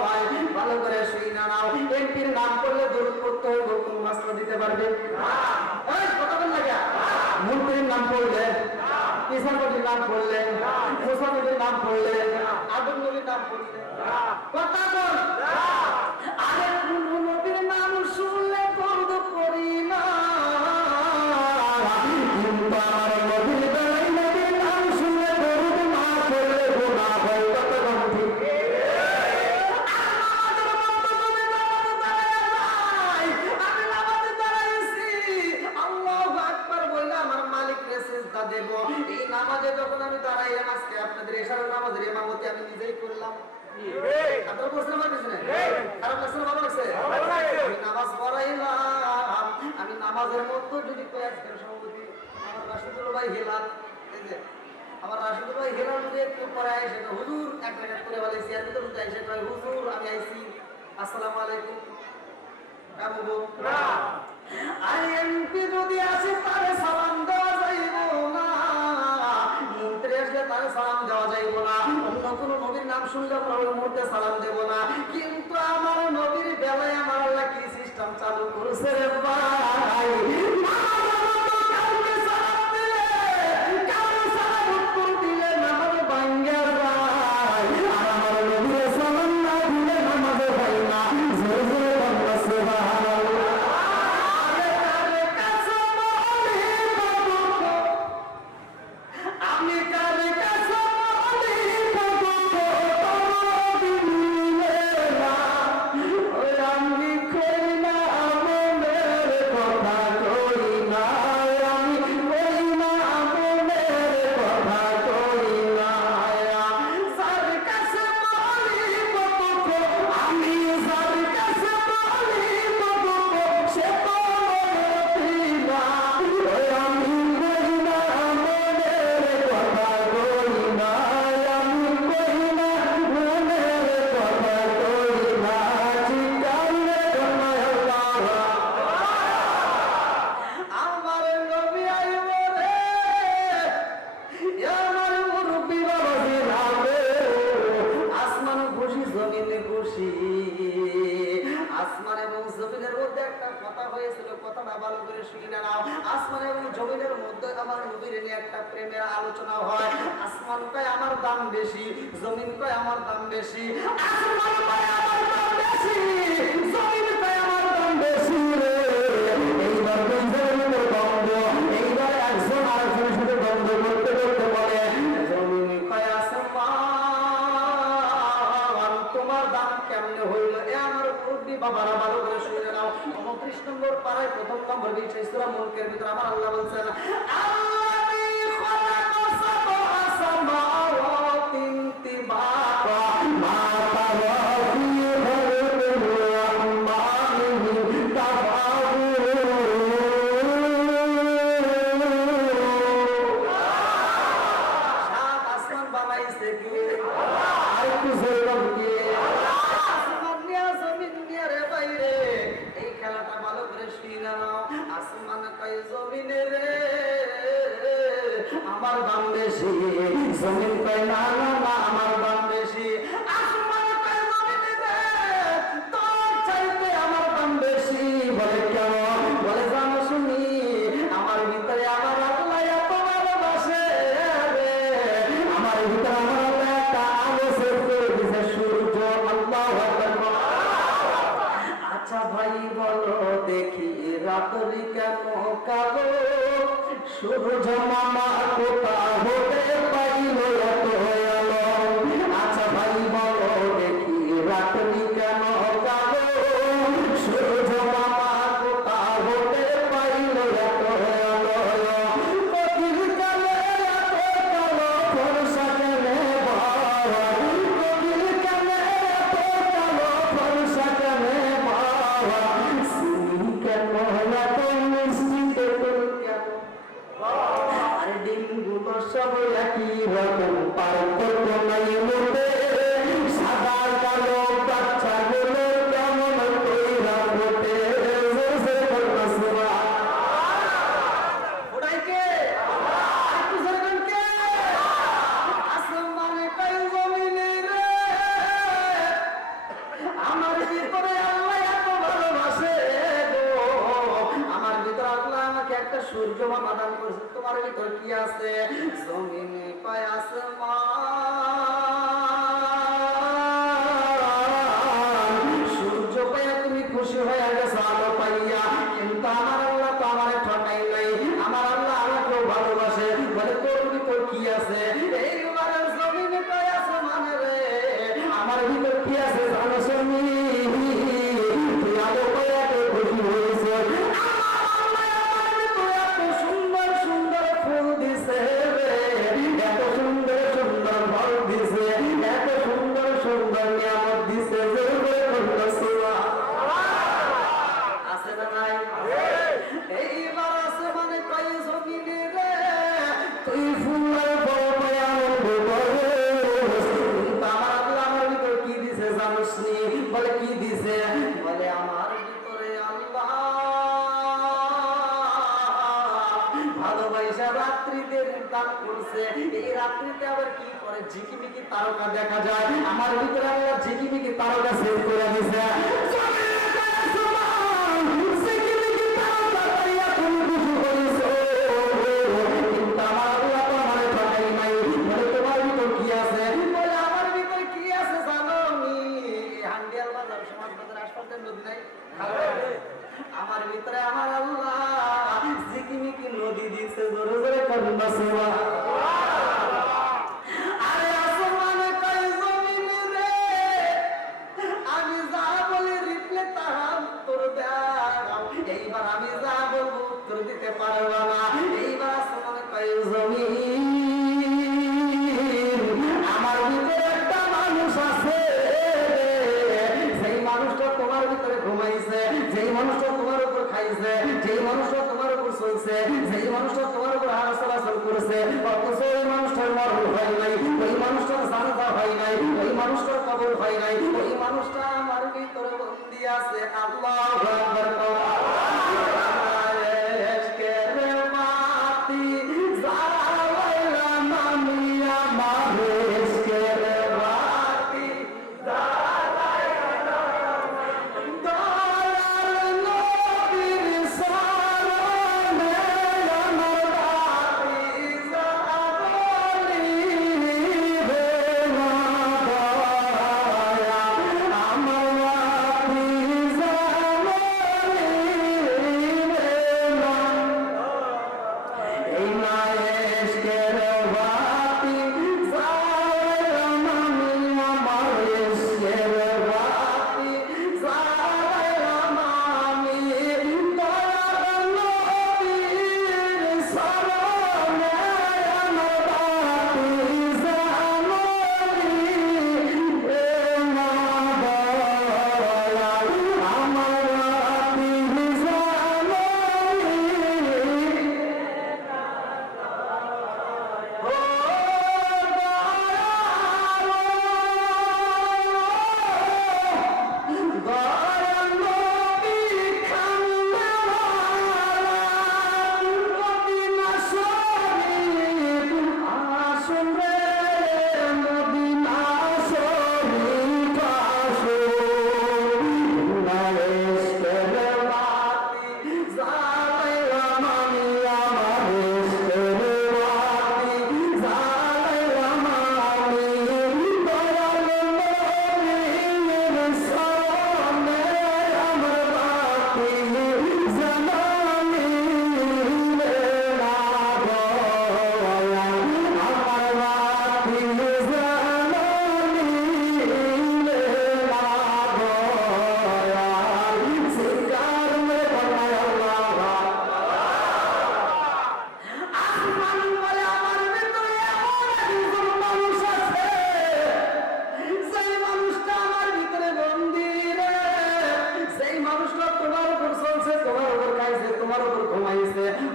হয় ভালো করে শুই না নাও এমপির নাম করলে দরুদ পড়তে হবে কোন মাসলা দিতে পারবে এই কথা বল লাগা মন্ত্রীর নাম পড়লে কিষানপতির নাম পড়লে মুসাফিরের নাম পড়লে আদম নবীর নাম পড়লে কথা বল আরে কোন নবীর নাম শুনলে দরুদ পড়ি না কিন্তু আমার নবীর বেলায় নবীর নাম শুনলে দরুদ না পড়লে গুনাহ হয় কথা বল ঠিক দেব এই নামাজে যখন আমি দাঁড়াইলাম আজকে আপনাদের এশারের নামাজের ইমামতি আমি নিজেই করলাম আপনারা বুঝতে পারছেন খারাপ লাগছে না ভালো লাগছে আমি নামাজ পড়াইলাম আমি নামাজের মধ্যে যদি কয়েকজন সভাপতি আমার রাশিদুল ভাই হেলাল এই যে আমার রাশিদুল ভাই হেলাল যদি একটু পরে আইসে হুজুর এক রাকাত করে বলেছি আর ভিতরে যাই সে কয় হুজুর আমি আইছি আসসালামু আলাইকুম কামবো না আর এমপি যদি আসে তারে সালাম দেওয়া যাইব না মন্ত্রী আসলে তারে সালাম দেওয়া যাইব না অন্য কোন নবীর নাম শুনলে আমরা ওই মুহূর্তে সালাম দেব না কিন্তু আমার নবীর বেলায় আমার আল্লাহ কি সিস্টেম চালু করেছে রে ভাই কাউকে সালাম দিলে কাউকে সালাম উত্তর দিলে নামাজ ভাঙ্গে যায় আর আমার নবীর সালাম না দিলে নামাজ হয় না জোরে জোরে বলবা সুবহানাল্লাহ আসমান এবং জমিনের মধ্যে একটা কথা হয়েছিল কথাটা ভালো করে শুনে নাও আসমান এবং জমিনের মধ্যে আমার নবীর নিয়ে একটা প্রেমের আলোচনা হয় আসমান কয় আমার দাম বেশি জমিন কয় আমার দাম বেশি আসমান কয় আমার দাম বেশি জমিন কয় আমার দাম বেশি রে এইবার দুইজনের দ্বন্দ্ব এইবার একজন আরেকজনের সাথে দ্বন্দ্ব করতে করতে বলে জমিন কয় আসমান তোমার দাম কেমনে হইল এ আমার মুরব্বী বাবারা ভালো করে শুনে নাও 29 নম্বর পারায় প্রথম নম্বর বিষয় সূরা মুলকের ভিতর আমার আল্লাহ বলছেন আল্লাযী খালাকা সাবআ সামাওয়াতিন তিবাকা মা তারা ফি খালকির রাহমানিহি তাফাউরুন সাত আসমান বানাইছে কে আর একটু জোরে কে এই খেলাটা ভালো করে শুনে নাও আসমান কয় জমিনে রে সূর্য মামা দান করেছে, তোমার ভিতর কি আছে? জমিনে কয় আসমান, সূর্য পাইয়া তুমি খুশি হয়ে গেছো আলো পাইয়া, কিন্তু আমার আল্লাহ তো আমারে ঠকাই নাই, আমার আল্লাহ আমাকেও ভালোবাসে। বলে তোর ভিতর কি আছে? এইবারে জমিনে কয় আসমান রে, আমার ভিতর কি আছে জানো শুনি? তুই আলো পাইয়া খুশি হয়েছে। সুন্দর সুন্দর ফুল দিছে রে, এত সুন্দর সুন্দর ফল দিছে, এত সুন্দর সুন্দর নিয়ামত দিছে, আছে না নাই? এইবার আছে মানে কই জমিনে রে, তুই ফুলের বড় পায়া আনন্দ করে, কিন্তু আমার আল্লাহ আমার ভিতর কি দিছে জানিস নি? বলে কি দিছে? বলে আমার ভিতরে আল্লাহ ভালোবাসা রাত্রিতে দান করছে। এই রাত্রিতে আবার কি করে? ঝিকিমিকি তারকা দেখা যায়, আমার ভিতরে আল্লাহ ঝিকিমিকি তারকা সেট করে দিছে। ঝিকিমিকি তারকা পাইয়া তুমি খুশি হইছো, কিন্তু আমার আল্লাহ তো আমারে ঠকাই নাই। বলে তোমার ভিতর কি আছে? বলে আমার ভিতর কি আছে জানো নি? হান্ডিয়াল বাজার সমাজ বাজার আশপাশের নদী নাই, আমার ভিতরে আমার আল্লাহ ঝিকিমিকি নদী দিচ্ছে। জোরে জোরে কন্যা সেবা। আরে আসমানে কই জমিনে রে, আমি যা বলি রিপ্লে তাহা উত্তর দাও। এইবার আমি যা বলবো উত্তর দিতে পারবো না। এইবার আসমানে কই জমিন, আমার ভিতরে একটা মানুষ আছে, সেই মানুষটা তোমার ভিতরে ঘুমাইছে, যেই মানুষটা তোমার উপর খাইছে, যেই মানুষটা তোমার উপর চলছে, যেই মানুষটা তোমার উপর হাত চলাচল করেছে, অথচ ওই মানুষটার মরণ হয় নাই, ওই মানুষটার জানাজা হয় নাই, ওই মানুষটার কবর হয় নাই, ওই মানুষটা আমার ভিতরে বন্দী আছে। আল্লাহু আকবার।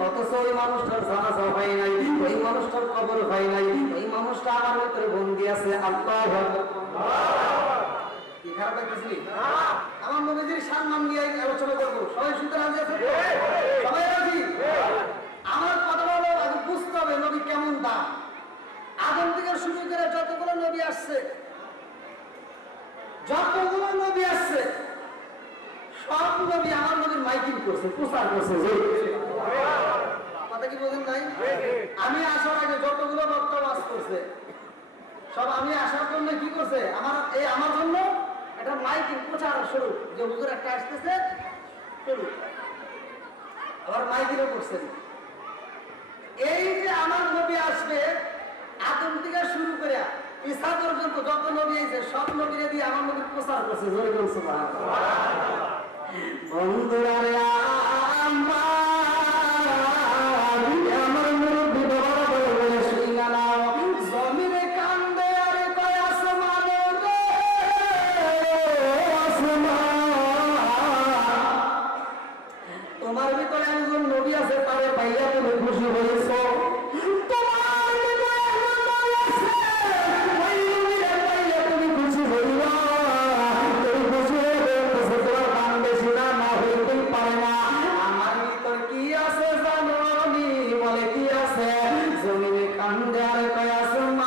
অথচ ওই মানুষটার জানাজা হয় নাই, ওই মানুষটার কবর হয় নাই, ওই মানুষটা আমার ভিতরে বন্দী আছে। আল্লাহু আকবার। কি খারাপ লাগতেছি? আমার নবীজির সম্মান নিয়ে আলোচনা করবো, সবাই শুনতে রাজি আছে? সবাই রাজি? আমার কথা বলো, আগে বুঝতে হবে নবী কেমন দাম। আদম থেকে শুরু করে যতগুলো নবী আসছে, যতগুলো নবী আসছে, সব নবী আমার নবীর মাইকিং করছে, প্রচার করছে। আমার কথা কি বলেন নাই? আমি আসার আগে যতগুলো বক্তা ওয়াজ করছে সব আমি আসার জন্য কি করছে, আমার জন্য একটা মাইকিং প্রচার শুরু, যে হুজুর একটা আসতেছে শুরু, আবার মাইকিংও করছেন। এই যে আমার নবী আসবে, আদম থেকে শুরু করে ঈসা পর্যন্ত যত নবী আছে সব নবীরে দিয়ে আমার নবীর প্রচার করছে। জোরে বলুন সুবহানাল্লাহ। বন্ধুরা রে আমার মুরব্বি বাবা বলে বলে শুই না নাও, জমিনে কান্দে আরে কয় আসমান রে আসমান, তোমার ভিতরে একজন নবী আছে, তারে পাইয়া তুমি খুশি হয়েছো। তোমার ভিতরে একজন নবী আছে, ওই নবীরে পাইয়া তুমি খুশি হইবা। তুমি খুশি হয়ে বলতেছো তোমার দাম বেশি না, না হইতেই পারে না। আমার ভিতর কি আছে জানো? আমি বলে কি আছে? জমিনে কান্দে আর কয় আসমান,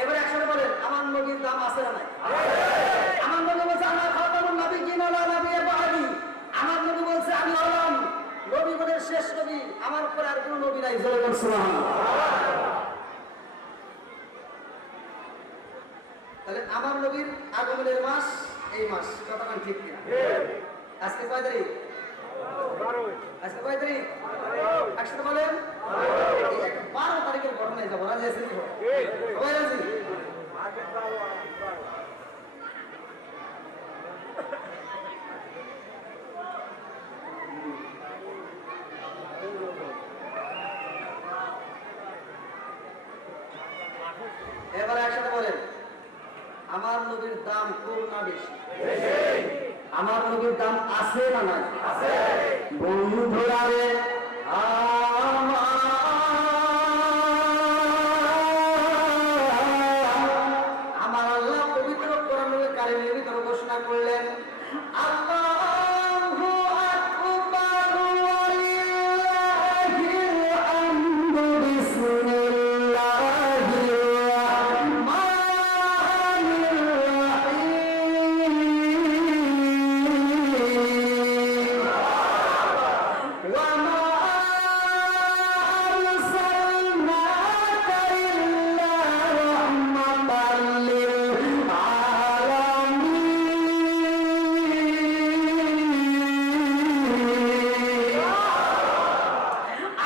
এবার একসাথে বলেন, আমার নবীর দাম আছে না নাই? আমার নবী বলছে আমার খাতামুন নাবিয়্যিন ওয়া নাবিয়্যা বা'দি। আমার নবী বলছে আমি হলাম নবীগণের শেষ নবী, আমার পরে আর কোনো নবী নাই। জোরে বলুন সুবহানাল্লাহ। তাহলে আমার নবীর আগমনের মাস এই মাস, কতক্ষণ ঠিক কিনা? আজকে কয় তারিখ? আজকে কয় তারিখ? একসাথে বলেন 12 তারিখের ঘটনায় যাবো। রাজি আছেন? সবাই রাজি? এবার একসাথে বলেন, আমার নবীর দাম কম না বেশি? আমার নবীর দাম আছে না নাই? বন্ধুরা রে আমার আল্লাহ পবিত্র কোরআনুল কারীমের ভিতরে ঘোষণা করলেন, আল্লাহু আকবার ওয়ালিল্লাহিল হামদু বিসমিল্লাহির রাহমানির রাহিম ওয়া মা আরসালনাকা ইল্লা রাহমাতাল লিল আলামিন।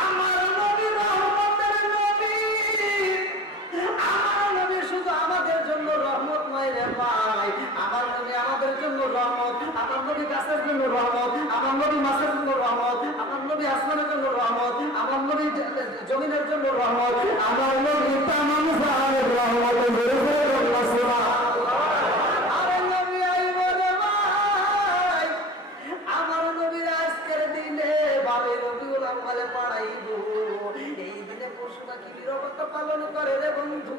আমার নবী রহমতের নবী, আমার নবী শুধু আমাদের জন্য রহমত নয় রে ভাই, আমার নবী আমাদের জন্য রহমত, আমার নবী গাছের জন্য রহমত, আমার নবী মাছের জন্য রহমত, আমার নবী আসমানের জন্য রহমত, আমার নবী জমিনের জন্য রহমত, আমার নবী তামাম জাহানের রহমত। জোরে জোরে বলুন সুবহানাল্লাহ। আরে নবী আইব রে ভাই, আমার নবীর আজকের দিনে 12 রবিউল আউয়ালে পাড়াইব। এই দিনে পশু পাখি নীরবতা পালন করে রে বন্ধু,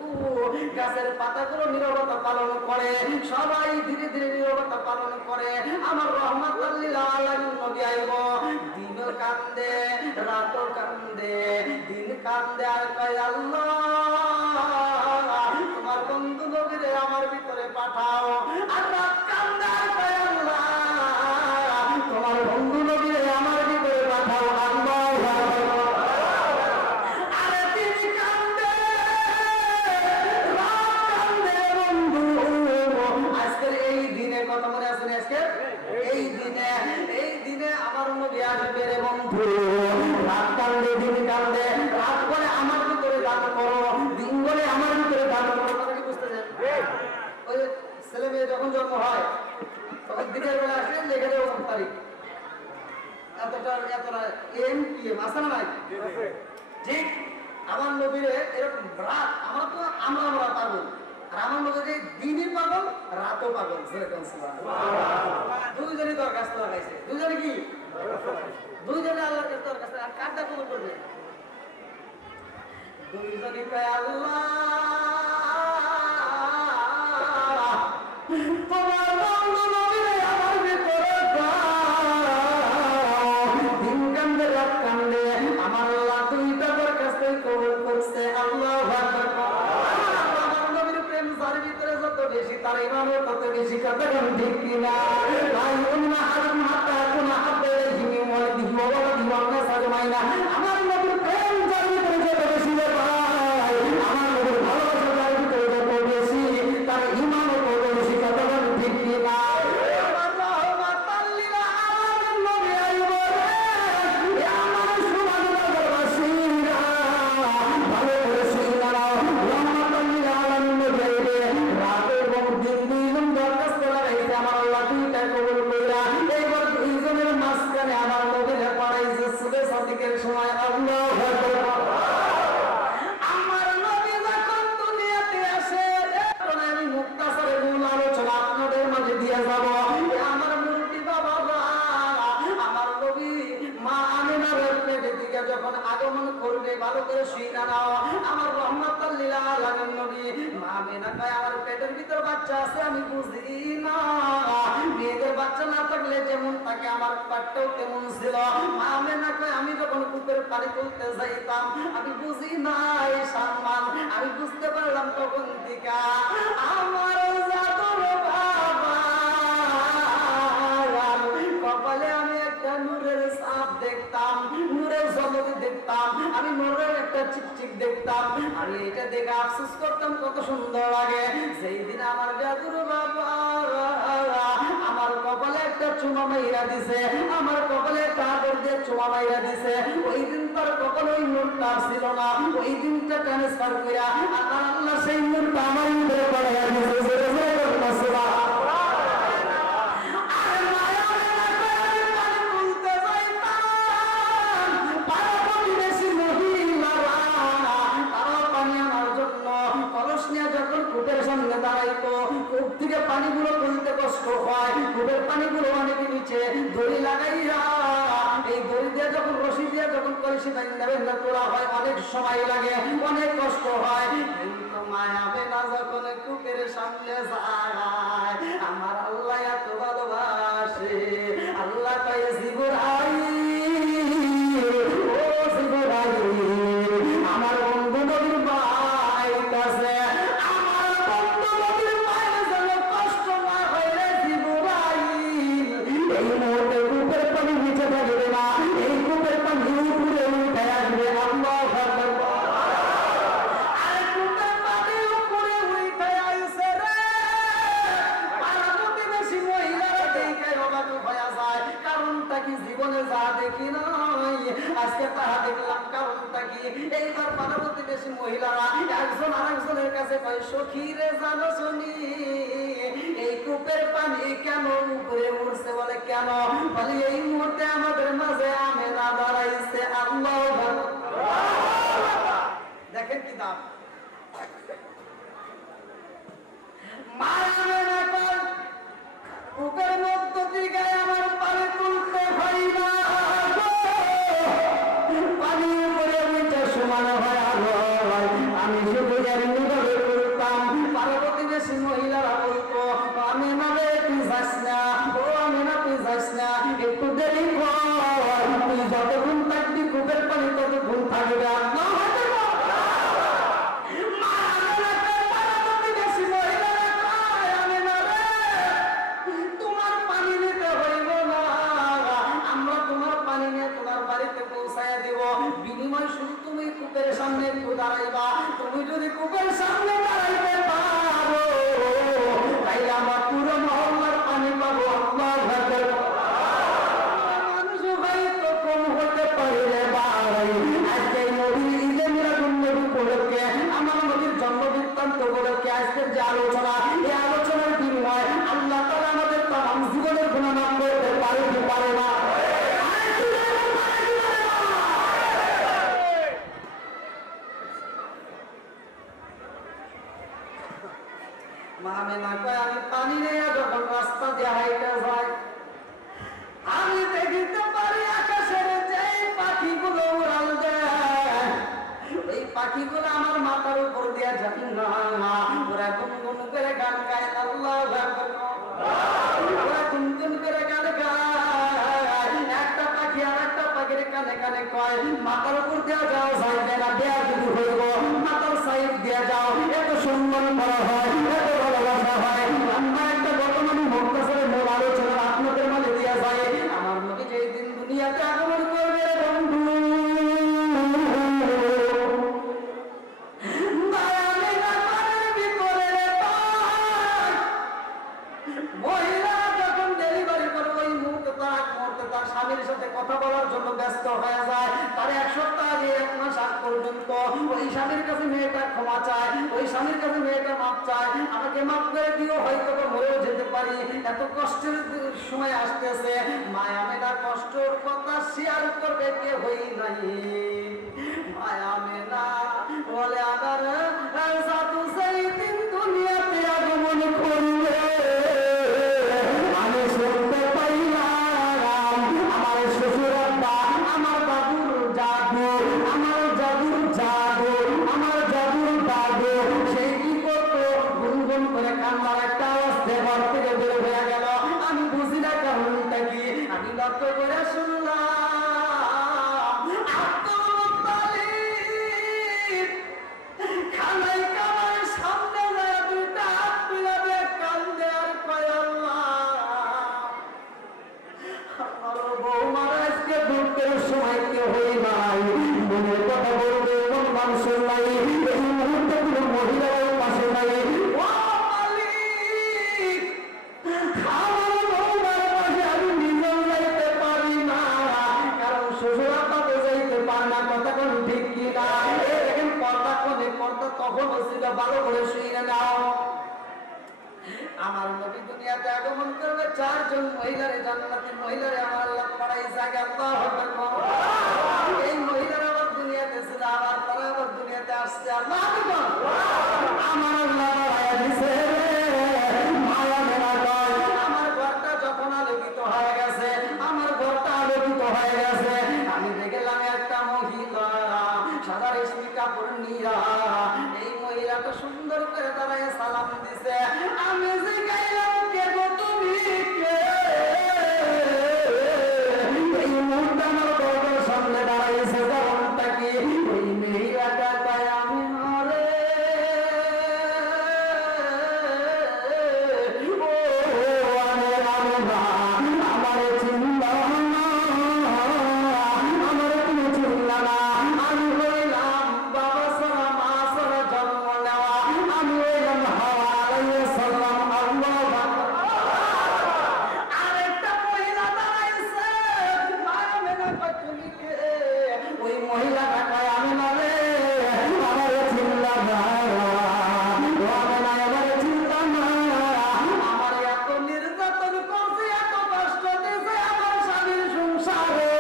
গাছের পাতাগুলো নীরবতা পালন করে, সবাই ধীরে ধীরে নীরবতা পালন করে। আমার রহমাতুল লিল আলামিন নবী আইব, দিন কান্দে রাত কান্দে, দিন কান্দে আর কয় আল্লাহ তোমার বন্ধু নবীরে আমার ভিতরে পাঠাও, আর রাত কান্দে আর কয় আল্লাহ তোমার বন্ধু নবীরে আমার ভিতরে পাঠাও। আল্লাহু আকবার। আরে দিন কান্দে রাত কান্দে বন্ধু, আজকের এই দিনে কথা মনে আছে না? আজকে এই দিনে আমার নবী আসবে রে বন্ধু, রাত কান্দে দিন কান্দে, রাত বলে আমার ভিতরে দান করো, দিন বলে আমার ভিতরে দান করো। কথা কি বুঝতেছেন? ওই ছেলে মেয়ে যখন জন্ম হয় তখন দিনের বেলা আসলে লেখে দেবো তারিখ, এতটা এম পি এম আছে না নাই? ঠিক আমার নবীরে এরকম রাত, আমরা পাগল, আর আমার নবীরে দিনই পাগল রাতও পাগল। দুজনই দরখাস্ত লাগাইছে, দুজনে কি দুইজনে আল্লাহর কাছে দরকার আছে, আর কারটা কবুল করবে? দুইজনই কয় আল্লাহ তোমার বান্দা নবীরে আমার ভিতরে দিন কান্দে রাত কান্দে আমার আল্লাহ দুইটা দরখাস্ত কবুল করছে। আল্লাহু আকবার। আমার নবীর প্রেম যার ভিতরে যত বেশি তার ইমানও তত বেশি। কথা কেন ঠিক কিনা? ভাই উন্না হারুন হাত্তা কুনা হাব্বে হিমি ওয়ালিদি ওয়ালাদি ওয়ান্না সাজমাইনা। আমার নবীর প্রেম যার ভিতরে যত বেশি রে ভাই, আমার নবীর ভালোবাসা যার ভিতরে যত বেশি তার ইমানও তত বেশি। কথা কেন ঠিক কিনা? আমার রহমাতাল লিল আলামিন নবী আইব রে, এ আমার সুবহানাল্লাহবাসীরা ভালো করে শুনে নাও। রহমাতাল লিল আলামিন নবী আইবে রাত এবং দিন দুইজন দরখাস্ত লাগাইছে আমার আল্লাহ দুইটা কবুল কইরা। এইবার দুইজনের মাঝখানে আমার নবীরে পড়াইছে সুবে সাদিকের সময়। আল্লাহু আকবার। আমার নবী যখন দুনিয়াতে আসে তখন আমি মুক্তাসারে মূল আলোচনা আপনাদের মাঝে দিয়ে যাব। আমার মুরব্বি বাবারা, আমার নবী মা আমিনার পেটের দিকে যখন আগমন করবে ভালো করে শুইনা নাও। আমার রহমাতুল লিল আলামিন নবী মা আমিনা কয় আমার পেটের ভিতর বাচ্চা আছে আমি বুঝি না। মেয়েদের বাচ্চা না থাকলে যেমন থাকে আমার পেটটাও তেমন ছিল। মা আমিনা কয় আমি যখন কূপের পানি তুলতে যাইতাম আমি বুঝি নাই সম্মান, আমি বুঝতে পারলাম তখন থেকে আমার জাদুর বাবা কপালে আমি একটা নূরের ছাপ দেখতাম, নূরের ঝলক দেখতাম, আমি নূরের একটা চিকচিক দেখতাম। আমি এটা দেখে আফসোস করতাম কত সুন্দর লাগে। সেই দিন আমার জাদুর বাবা আমার কপালে একটা চুমা মাইরা দিছে, আমার কপালে একটা আদর দিয়ে চুমা মাইরা দিছে। ওই দিন তার কপালে ওই নূরটা ছিল না, ওই দিনটা ট্রান্সফার কইরা আর আল্লাহ সেই নূরটা আমার ভিতরে পাঠাইয়া দিছে। জোরে জোরে বলুন সুবহানাল্লাহ। পানিগুলো তুলতে কষ্ট হয়, কূপের পানিগুলো অনেক নিচে দড়ি লাগাইয়া এই দড়ি দিয়ে যখন রশি দিয়ে যখন কলসি বাইন্দা তোলা হয় অনেক সময় লাগে, অনেক কষ্ট হয়। কিন্তু মায়া বেনা যখন কূপের সামনে যায় আমার আল্লাহ এত ভালোবাসে। আল্লাহ কয়ে জিবরাইল, ও জিবরাইল আমার বন্ধু নবীর ভাই কাছে আমার বন্ধু নবীর ভাইয়ের জন্য কষ্ট না হইলে জিবরাইল এই মুহূর্তে কূপের পানি নিচে থাকবে না, এই কূপের পানি উপরে উঠে আসবে। আল্লাহু আকবার। আর কূপের পানি উপরে উঠে আইছে রে, আর প্রতিবেশী মহিলারা দেখে অবাক হয়ে যায়। কারণটা কি? জীবনে যা দেখি নাই আজকে তাহা দেখলাম। কারণটা কি? এইবার পাড়া প্রতিবেশী মহিলারা একজন আরেকজনের কাছে কয় সখী রে জানো শুনি এই কূপের পানি কেন উপরে উঠছে? বলে কেন? বলে এই মুহূর্তে আমাদের মাঝে আমেনা দাঁড়াইছে। আল্লাহু আকবার। দেখেন কি দাম। মা আমেনা কয় কূপের মধ্য থেকে আমার পানি তুলতে হয় না, পানি উপরে উঠে সমান হয় আমি শুধু এমনিভাবে করতাম। পার্বতী বেশি মহিলারা বলতো আমি না রে তুই যাস না, ও আমি না তুই যাস না, একটু দেরি কর, তুই যতক্ষণ থাকবি কূপের পানি ততক্ষণ থাকবে। আল্লাহু আকবার। বিনিময় শুধু তুমি কূপের সামনে একটু দাঁড়াইবা। তুমি যদি কূপের সামনে দাঁড়াইতে পারো তাইলে আমার পুরো মহল্লার পানি পাবো। আল্লাহু আকবার। মানুষ হয়তো কম হতে পারে রে ভাই। আজকে নবীর ঈদে মিলাদুন নবী উপলক্ষে আমার নবীর জন্ম বৃত্তান্ত উপলক্ষে আজকের যে আলোচনা, এই আলোচনার বিনিময় আল্লাহ তাআলা আমাদের তামাম জীবনের গুনাহ মাফ করতে পারে কি পারে না? আমি পানি নিয়ে যখন রাস্তা দিয়ে হাইটা যাই আমি দেখিতে পারি কয় মাথার উপর দেওয়া যাও যাইবে না, দেয়া যদি হইব মাথার সাইড দিয়ে যাও, এত সুন্দর করা হয়, এত ভালোবাসা হয়। আমরা একটা বর্তমানে মুক্তাসরের মূল আলোচনা আপনাদের মাঝে দেওয়া যায়। আমার নবী যেই দিন দুনিয়াতে আগমন করবে বন্ধু, স্বামীর সাথে কথা বলার জন্য ব্যস্ত হয়ে যায়। তার এক সপ্তাহ আগে, এক মাস আগ পর্যন্ত ওই স্বামীর কাছে মেয়েটা ক্ষমা চায়, ওই স্বামীর কাছে মেয়েটা মাপ চায়, আমাকে মাফ করে দিও, হয়তো মরেও যেতে পারি, এত কষ্টের সময় আসতেছে। মায়া মেয়েটা কষ্টের কথা শেয়ার করবে কে হই নাই। মায়া মেয়েটা বলে আমার জাদু সেই দিন দুনিয়াতে আগমন করবে, আমি শুনতে পাইলাম আমার শ্বশুর আব্বা আমার বাবুর জাদু, আমার জাদুর জাদু, আমার জাদুর জাদু। সেই কি করতো, গুনগুন করে কান্নার একটা আওয়াজ ঘর থেকে বের হয়ে গেল। আমি বুঝি না কারণটা কি, আমি লক্ষ্য করে শুনলাম খানাই কামার সামনে যায় দুটা হাত মিলাবে কান্দে আর কয় আল্লাহ আমার বৌমারা আজকে দুঃখের সময় কেউ হই নাই, মনের কথা বলবে এমন মানুষ নাই, এই মুহূর্তে কোনো মহিলার পাশে নাই। ও মালিক, আমার বৌমার পাশে আমি নিজেও যাইতে পারি না, কারণ শ্বশুর আব্বাকে যাইতে পারে না। কথা কোন ঠিক কি না? দেখেন পর্দা কোনে পর্দা তখন ছিল, ভালো করে শুনে নাও। আমার নবী দুনিয়াতে আগমন করবে, চারজন মহিলারে জান্নাতি মহিলারে আমার আল্লাহ পড়াইছে। আগে আল্লাহু আকবার। এই মহিলারা আবার দুনিয়াতে ছিল, আবার তারা আবার দুনিয়াতে আসছে। আল্লাহু আকবার। আমার আল্লাহ পড়াইয়া দিছে মায়া মেলা কয় আমার ঘরটা যখন আলোকিত হয়ে গেছে, আমার ঘরটা আলোকিত হয়ে গেছে, আমি দেখলাম একটা মহিলা সাদা রেশমি কাপড় নিয়া, এই মহিলাটা সুন্দর করে দাঁড়ায় সালাম দিছে। আমি যে গাইলাম কে গো তুমি কে, এই মুহূর্তে আমার দরজার সামনে দাঁড়াইছে, কারণটা কি? এই মহিলাটা কয় আমি রে ও আমি রামবা, আমার চিন্তা আমার কোনো চিন্তা না, আমি হইলাম বাবা সারা মা সারা জন্ম নেওয়া, আমি হইলাম হাওয়া আলাইহিস সালাম। আল্লাহু আকবার। আরেকটা মহিলা দাঁড়াইছে, মায়া মেনা কয় তুমি কে? ওই মহিলাটা কয় আমি না রে, আমার চিন্তা না, আমি না, আমার চিন্তা না, আমার এত নির্যাতন করছে, এত কষ্ট দিয়েছে আমার স্বামীর সংসারে,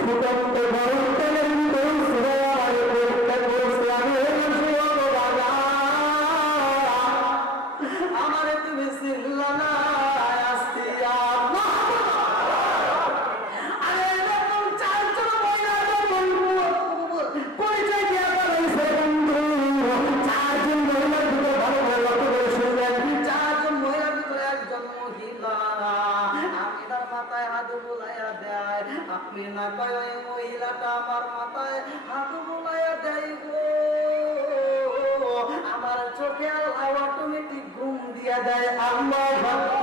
ফুটন্ত গরম তেলের করছে, আমার করতে করছে, আমি আমারে তুমি চিনলা না, আসতে আরে এরকম চারজন মহিলা যখন পরিচয় দেওয়া হয়েছে বন্ধু, চারজন মহিলার ভিতরে ভালো করে লক্ষ্য করে শুনবেন, চারজন মহিলার ভিতরে একজন মহিলা আমি তার মাথায় হাত বুলাইয়া দেয়, আপনি না কয় ওই মহিলাটা আমার মাথায় হাত বুলাইয়া দেয় গো, আমার চোখে আল্লাহ অটোমেটিক ঘুম দিয়া দেয়। আল্লাহু আকবার।